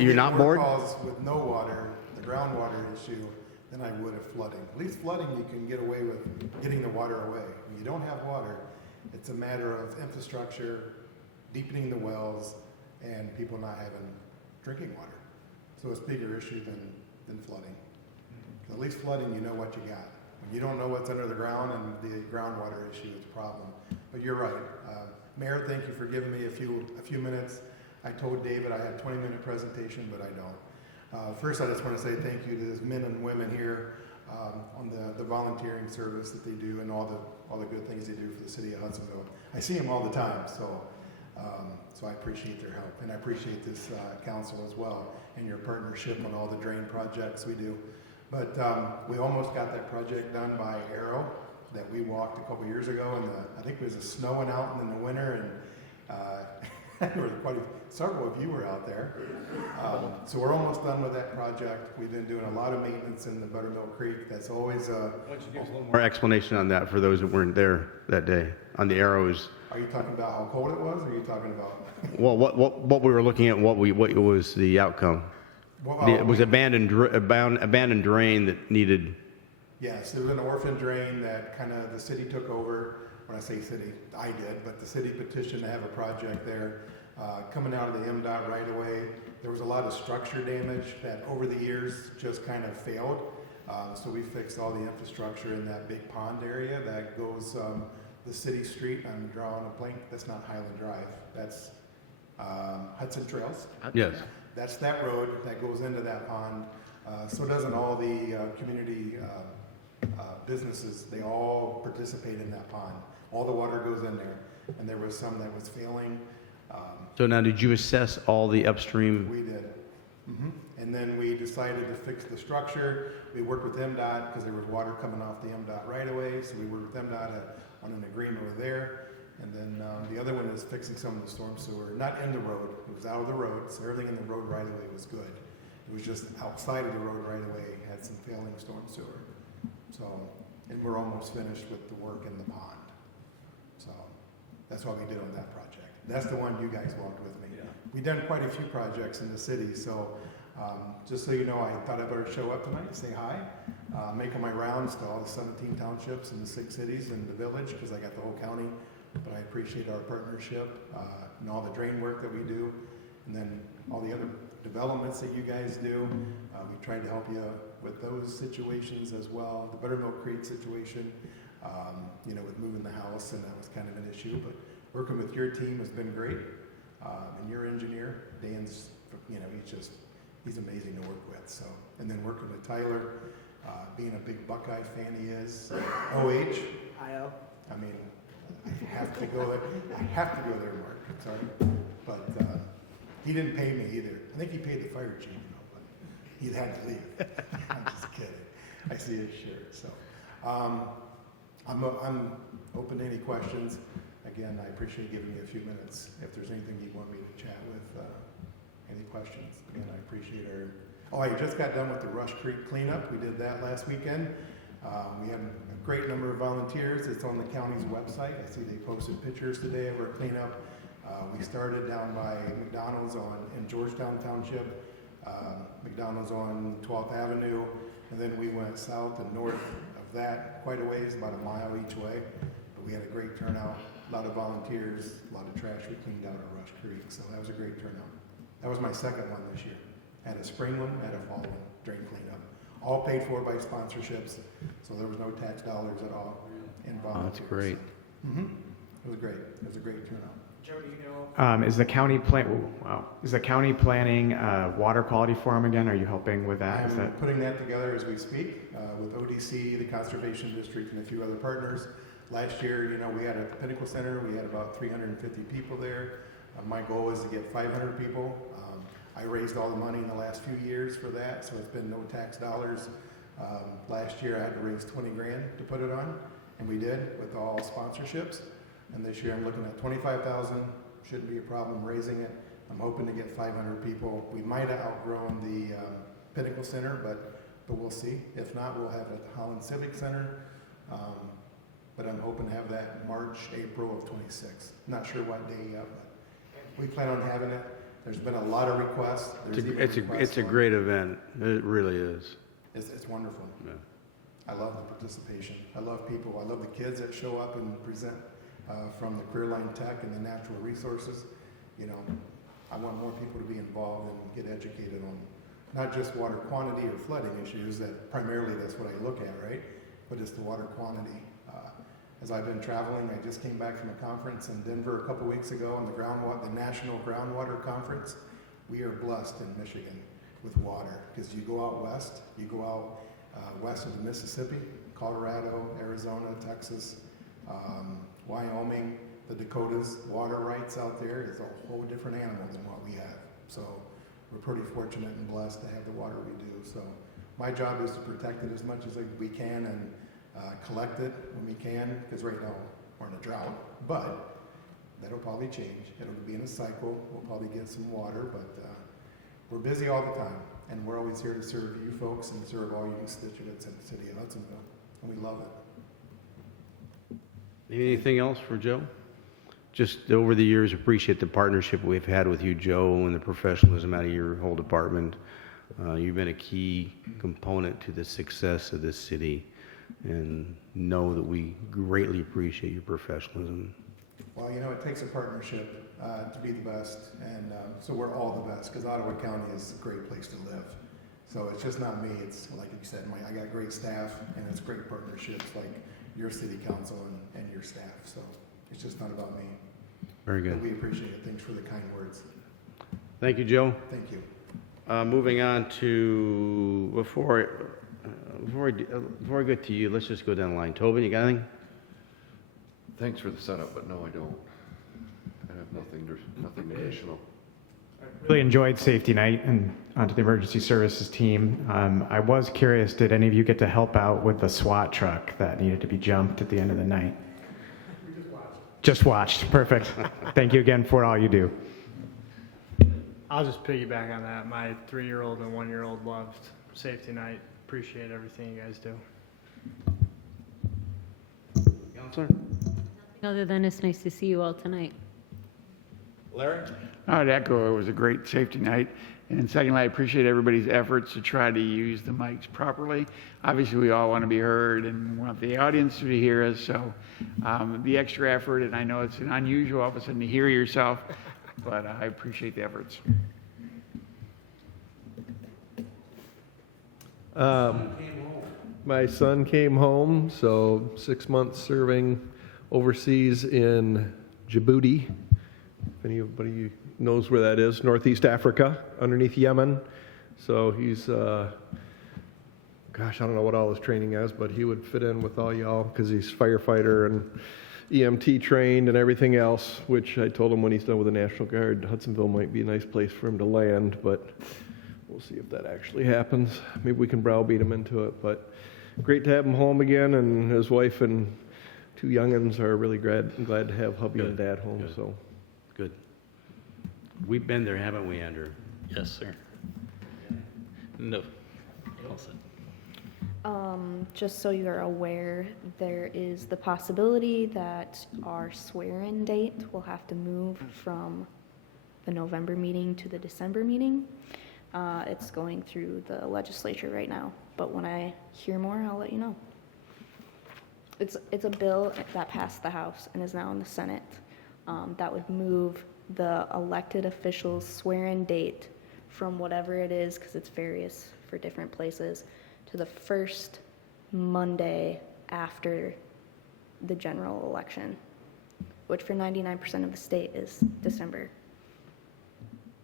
You're not bored? More calls with no water, the groundwater issue, than I would of flooding. At least flooding, you can get away with getting the water away. When you don't have water, it's a matter of infrastructure, deepening the wells, and people not having drinking water. So it's a bigger issue than flooding. At least flooding, you know what you got. When you don't know what's under the ground, and the groundwater issue is a problem. But you're right. Mayor, thank you for giving me a few minutes. I told David I had a 20-minute presentation, but I don't. First, I just want to say thank you to the men and women here on the volunteering service that they do and all the good things they do for the city of Hudsonville. I see them all the time, so I appreciate their help, and I appreciate this council as well and your partnership on all the drain projects we do. But we almost got that project done by Arrow that we walked a couple years ago, and I think it was snowing out in the winter, and there were several of you were out there. So we're almost done with that project. We've been doing a lot of maintenance in the Buttermilk Creek. That's always More explanation on that for those that weren't there that day on the arrows. Are you talking about how cold it was, or are you talking about? Well, what we were looking at, what was the outcome? It was abandoned drain that needed. Yes, there was an orphan drain that kind of the city took over. When I say city, I did, but the city petitioned to have a project there. Coming out of the MDOT right away, there was a lot of structure damage that over the years just kind of failed. So we fixed all the infrastructure in that big pond area that goes the city street. I'm drawing a blank. That's not Highland Drive. That's Hudson Trails. Yes. That's that road that goes into that pond. So doesn't all the community businesses. They all participate in that pond. All the water goes in there, and there was some that was failing. So now, did you assess all the upstream? We did. And then we decided to fix the structure. We worked with MDOT because there was water coming off the MDOT right away, so we worked with MDOT on an agreement with there. And then the other one is fixing some of the storm sewer, not in the road. It was out of the road, so everything in the road right away was good. It was just outside of the road right away, had some failing storm sewer. So, and we're almost finished with the work in the pond. So that's what we did on that project. That's the one you guys walked with me. Yeah. We've done quite a few projects in the city, so just so you know, I thought I better show up tonight, say hi, making my rounds to all the 17 townships and the 6 cities and the village, because I got the whole county. But I appreciate our partnership and all the drain work that we do, and then all the other developments that you guys do. We tried to help you with those situations as well. The Buttermilk Creek situation, with moving the house, and that was kind of an issue. But working with your team has been great, and your engineer, Dan's, he's amazing to work with. So, and then working with Tyler, being a big Buckeye fan he is, OH. IO. I mean, I have to go there, Mark. Sorry, but he didn't pay me either. I think he paid the fire chief, but he had to leave. I'm just kidding. I see his shirt. So I'm open to any questions. Again, I appreciate giving me a few minutes. If there's anything you want me to chat with, any questions? Again, I appreciate our. Oh, I just got done with the Rush Creek cleanup. We did that last weekend. We had a great number of volunteers. It's on the county's website. I see they posted pictures today of our cleanup. We started down by McDonald's in Georgetown Township, McDonald's on 12th Avenue, and then we went south and north of that quite a ways, about a mile each way. But we had a great turnout. a lot of volunteers, a lot of trash we cleaned out of Rush Creek, so that was a great turnout. That was my second one this year. Had a spring one, had a fall one, drain cleanup. All paid for by sponsorships, so there was no tax dollars at all involved. Oh, that's great. It was great. It was a great turnout. Joe, do you know? Is the county Is the county planning water quality forum again? Are you helping with that? Is I'm that putting that together as we speak with ODC, the Conservation District, and a few other partners. Last year, you know, we had at the Pinnacle Center, we had about 350 people there. My goal is to get 500 people. I raised all the money in the last few years for that, so it's been no tax dollars. Last year, I had to raise 20 grand to put it on, and we did with all sponsorships. And this year, I'm looking at 25,000. Shouldn't be a problem raising it. I'm hoping to get 500 people. We might have outgrown the Pinnacle Center, but we'll see. If not, we'll have it at the Holland Civic Center. But I'm hoping to have that in March, April of 26. Not sure what day yet, but we plan on having it. There's been a lot of requests. It's a great event. It really is. It's wonderful. Yeah. I love the participation. I love people. I love the kids that show up and present from the Career Line Tech and the natural resources. You know, I want more people to be involved and get educated on not just water quantity or flooding issues, that primarily that's what I look at, right? But it's the water quantity. As I've been traveling, I just came back from a conference in Denver a couple weeks ago on the National Groundwater Conference. We are blessed in Michigan with water because you go out west, west of the Mississippi, Colorado, Arizona, Texas, Wyoming, the Dakotas, water rights out there is a whole different animal than what we have. So we're pretty fortunate and blessed to have the water we do. So my job is to protect it as much as we can and collect it when we can, because right now we're in a drought, but that'll probably change. It'll be in a cycle. We'll probably get some water, but we're busy all the time, and we're always here to serve you folks and serve all you constituents in the city of Hudsonville, and we love it. Anything else for Joe? Just over the years, appreciate the partnership we've had with you, Joe, and the professionalism out of your whole department. You've been a key component to the success of this city, and know that we greatly appreciate your professionalism. Well, you know, it takes a partnership to be the best, and so we're all the best, because Ottawa County is a great place to live. So it's just not me, it's like you said, I got great staff, and it's great partnerships like your city council and your staff, so it's just not about me. Very good. But we appreciate it. Thanks for the kind words. Thank you, Joe. Thank you. Moving on to, before I get to you, let's just go down the line. Tobin, you got anything? Thanks for the setup, but no, I don't. I have nothing additional. Really enjoyed safety night and onto the emergency services team. I was curious, did any of you get to help out with the SWAT truck that needed to be jumped at the end of the night? We just watched. Just watched. Perfect. Thank you again for all you do. I'll just piggyback on that. My 3-year-old and 1-year-old loved safety night. Appreciate everything you guys do. Counselor? Other than it's nice to see you all tonight. Larry? I'd echo it was a great safety night. And secondly, I appreciate everybody's efforts to try to use the mics properly. Obviously, we all want to be heard and want the audience to hear us. So the extra effort, and I know it's an unusual all of a sudden to hear yourself, but I appreciate the efforts. My son came home, so 6 months serving overseas in Djibouti. If anybody knows where that is, Northeast Africa, underneath Yemen. So he's, gosh, I don't know what all his training is, but he would fit in with all y'all because he's firefighter and EMT trained and everything else, which I told him when he's done with the National Guard, Hudsonville might be a nice place for him to land, but we'll see if that actually happens. Maybe we can browbeat him into it, but great to have him home again, and his wife and 2 youngins are really glad to have hubby and dad home. Good. So Good. We've been there, haven't we, Andrew? Yes, sir. No. All set. Just so you're aware, there is the possibility that our swear-in date will have to move from the November meeting to the December meeting. It's going through the legislature right now, but when I hear more, I'll let you know. It's a bill that passed the House and is now in the Senate, that would move the elected officials' swear-in date from whatever it is, because it's various for different places, to the first Monday after the general election, which for 99% of the state is December.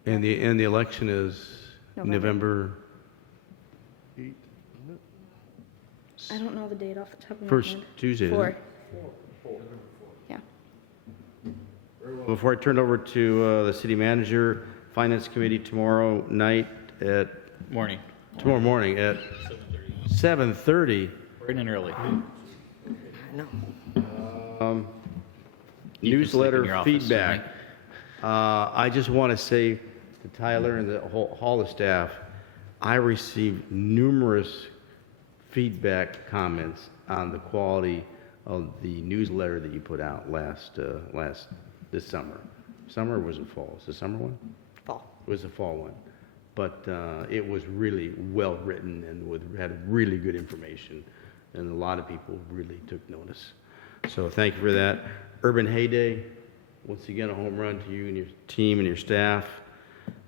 And the election is November I don't know the date off the top of my first head. Tuesday. isn't it? 4. Yeah. Before I turn it over to the city manager, finance committee tomorrow morning at 7:30. Bright and early. Newsletter feedback. I just want to say to Tyler and the whole hall of staff, I received numerous feedback comments on the quality of the newsletter that you put out this summer. Summer or was it fall? Is the summer one? Fall. It was the fall one. But it was really well written and had really good information, and a lot of people really took notice. So thank you for that. Urban Heyday, once again, a home run to you and your team and your staff.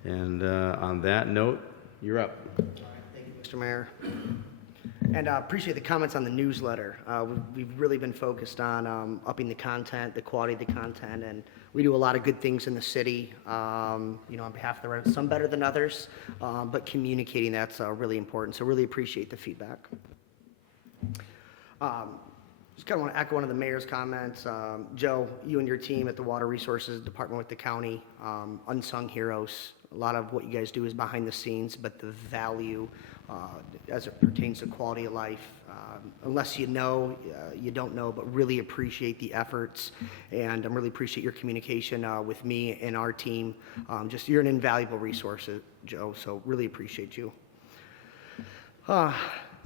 And on that note, you're up. Thank you, Mr. Mayor. And I appreciate the comments on the newsletter. We've really been focused on upping the content, the quality of the content, and we do a lot of good things in the city, on behalf of the residents, some better than others, but communicating that's really important. So really appreciate the feedback. Just kind of want to echo one of the mayor's comments. Joe, you and your team at the Water Resources Department with the county, unsung heroes. A lot of what you guys do is behind the scenes, but the value as it pertains to quality of life, unless you know, you don't know, but really appreciate the efforts, and I really appreciate your communication with me and our team. You're an invaluable resource, Joe, so really appreciate you.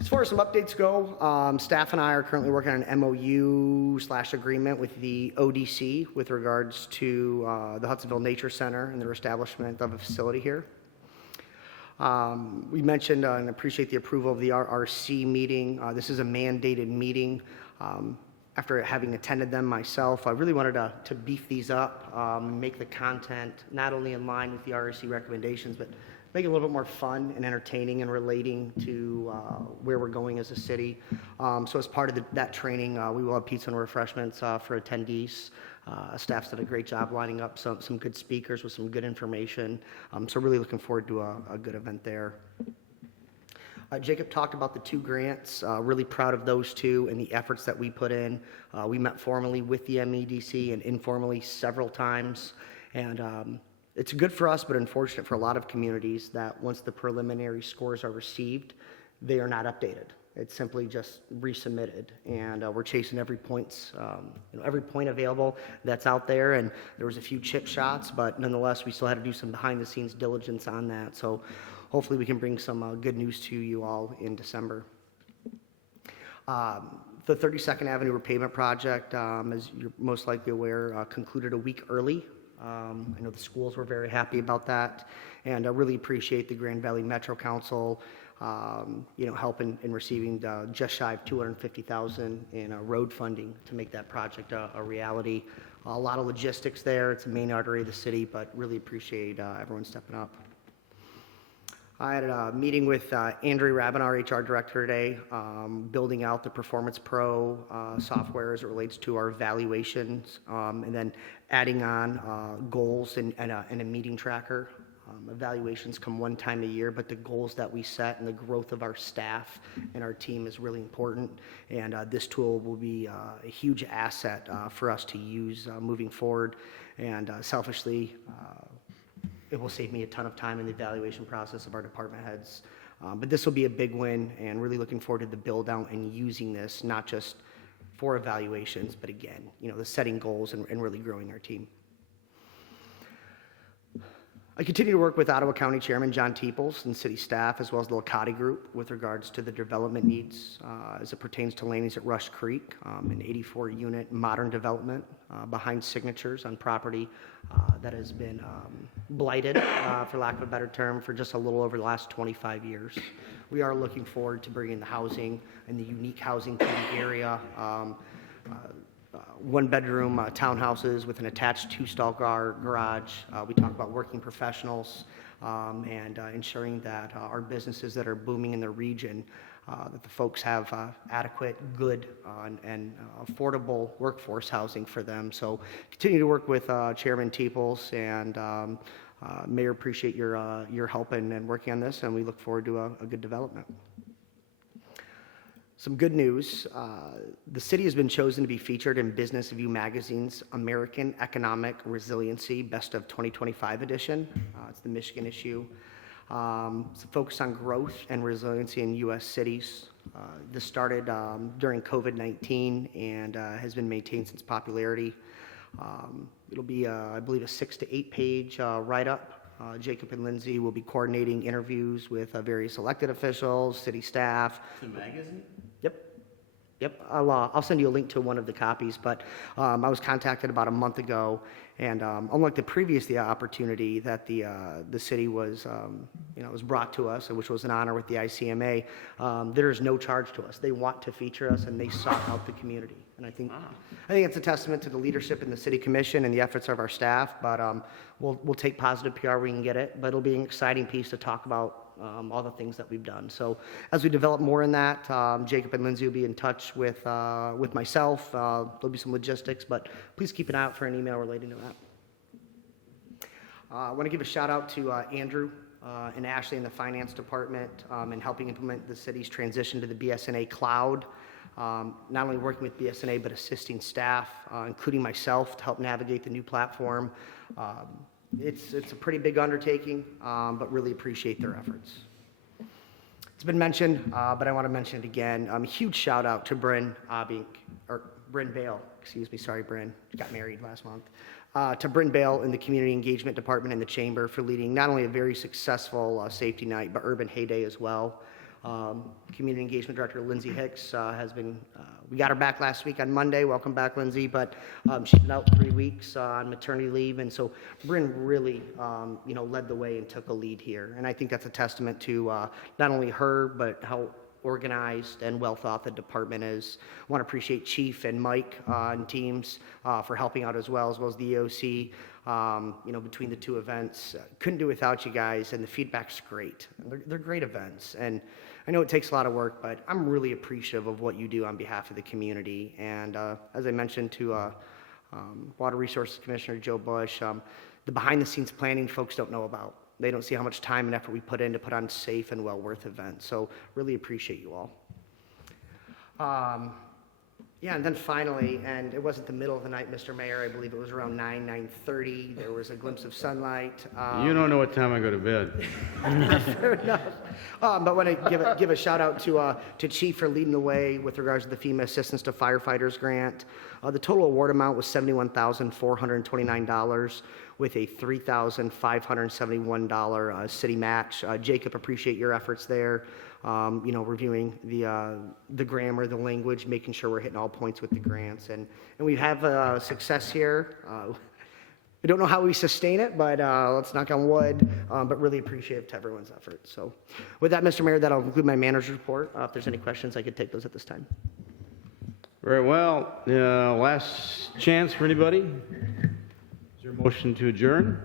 As far as some updates go, staff and I are currently working on an MOU/agreement with the ODC with regards to the Hudsonville Nature Center and their establishment of a facility here. We mentioned and appreciate the approval of the RRC meeting. This is a mandated meeting. After having attended them myself, I really wanted to beef these up and make the content not only in line with the RRC recommendations, but make it a little bit more fun and entertaining and relating to where we're going as a city. So as part of that training, we will have pizza and refreshments for attendees. Staff's done a great job lining up some good speakers with some good information. So really looking forward to a good event there. Jacob talked about the 2 grants. Really proud of those 2 and the efforts that we put in. We met formally with the MEDC and informally several times. And it's good for us, but unfortunate for a lot of communities that once the preliminary scores are received, they are not updated. It's simply just resubmitted, and we're chasing every point available that's out there. And there was a few chip shots, but nonetheless, we still had to do some behind-the-scenes diligence on that. So hopefully, we can bring some good news to you all in December. The 32nd Avenue repavement project, as you're most likely aware, concluded a week early. I know the schools were very happy about that, and I really appreciate the Grand Valley Metro Council, help in receiving just shy of $250,000 in road funding to make that project a reality. A lot of logistics there. It's a main artery of the city, but really appreciate everyone stepping up. I had a meeting with Andrea Rabin, our HR director today, building out the Performance Pro software as it relates to our evaluations, and then adding on goals and a meeting tracker. Evaluations come one time a year, but the goals that we set and the growth of our staff and our team is really important. And this tool will be a huge asset for us to use moving forward. And selfishly, it will save me a ton of time in the evaluation process of our department heads. But this will be a big win, and really looking forward to the build out and using this, not just for evaluations, but again, the setting goals and really growing our team. I continue to work with Ottawa County Chairman John Teeples and city staff, as well as the Locati Group, with regards to the development needs as it pertains to landings at Rush Creek, an 84-unit modern development behind signatures on property that has been blighted, for lack of a better term, for just a little over the last 25 years. we are looking forward to bringing the housing and the unique housing to the area. One-bedroom townhouses with an attached two-stall garage. We talk about working professionals and ensuring that our businesses that are booming in the region, that the folks have adequate, good, and affordable workforce housing for them. So continue to work with Chairman Teeples and Mayor. Appreciate your help and working on this, and we look forward to a good development. Some good news. The city has been chosen to be featured in Business View Magazine's American Economic Resiliency Best of 2025 edition. It's the Michigan issue. It's a focus on growth and resiliency in U.S. cities. This started during COVID-19 and has been maintained since popularity. It'll be, I believe, a 6 to 8 page write-up. Jacob and Lindsay will be coordinating interviews with various elected officials, city staff. It's a magazine? Yep, I'll send you a link to one of the copies, but I was contacted about a month ago, and unlike the previous opportunity that the city was, was brought to us, which was an honor with the ICMA, there is no charge to us. They want to feature us, and they sought out the community. And I think it's a testament to the leadership in the city commission and the efforts of our staff, but we'll take positive PR we can get it, but it'll be an exciting piece to talk about all the things that we've done. So as we develop more in that, Jacob and Lindsay will be in touch with myself. There'll be some logistics, but please keep an eye out for an email relating to that. I want to give a shout out to Andrew and Ashley in the finance department in helping implement the city's transition to the BSNA cloud. Not only working with BSNA, but assisting staff, including myself, to help navigate the new platform. It's a pretty big undertaking, but really appreciate their efforts. It's been mentioned, but I want to mention it again. A huge shout out to Bryn Bale, sorry, Bryn, got married last month. To Bryn Bale in the Community Engagement Department in the Chamber for leading not only a very successful safety night, but Urban Heyday as well. Community Engagement Director Lindsay Hicks has been, we got her back last week on Monday. Welcome back, Lindsay, but she's been out 3 weeks on maternity leave, and so Bryn really, led the way and took a lead here. And I think that's a testament to not only her, but how organized and well thought the department is. I want to appreciate Chief and Mike and teams for helping out as well as the EOC. Between the two events, couldn't do without you guys, and the feedback's great. They're great events, and I know it takes a lot of work, but I'm really appreciative of what you do on behalf of the community. And as I mentioned to Water Resources Commissioner Joe Bush, the behind-the-scenes planning folks don't know about. They don't see how much time and effort we put in to put on safe and well-worth events. So really appreciate you all. And then finally, and it wasn't the middle of the night, Mr. Mayor, I believe it was around 9:30, there was a glimpse of sunlight. You don't know what time I go to bed. Fair enough. But want to give a shout out to Chief for leading the way with regards to the FEMA Assistance to Firefighters grant. The total award amount was $71,429 with a $3,571 city match. Jacob, appreciate your efforts there. Reviewing the grammar, the language, making sure we're hitting all points with the grants. And we have success here. We don't know how we sustain it, but let's knock on wood, but really appreciative to everyone's efforts. So with that, Mr. Mayor, that'll conclude my manager's report. If there's any questions, I could take those at this time. Very well. Last chance for anybody. Is there a motion to adjourn?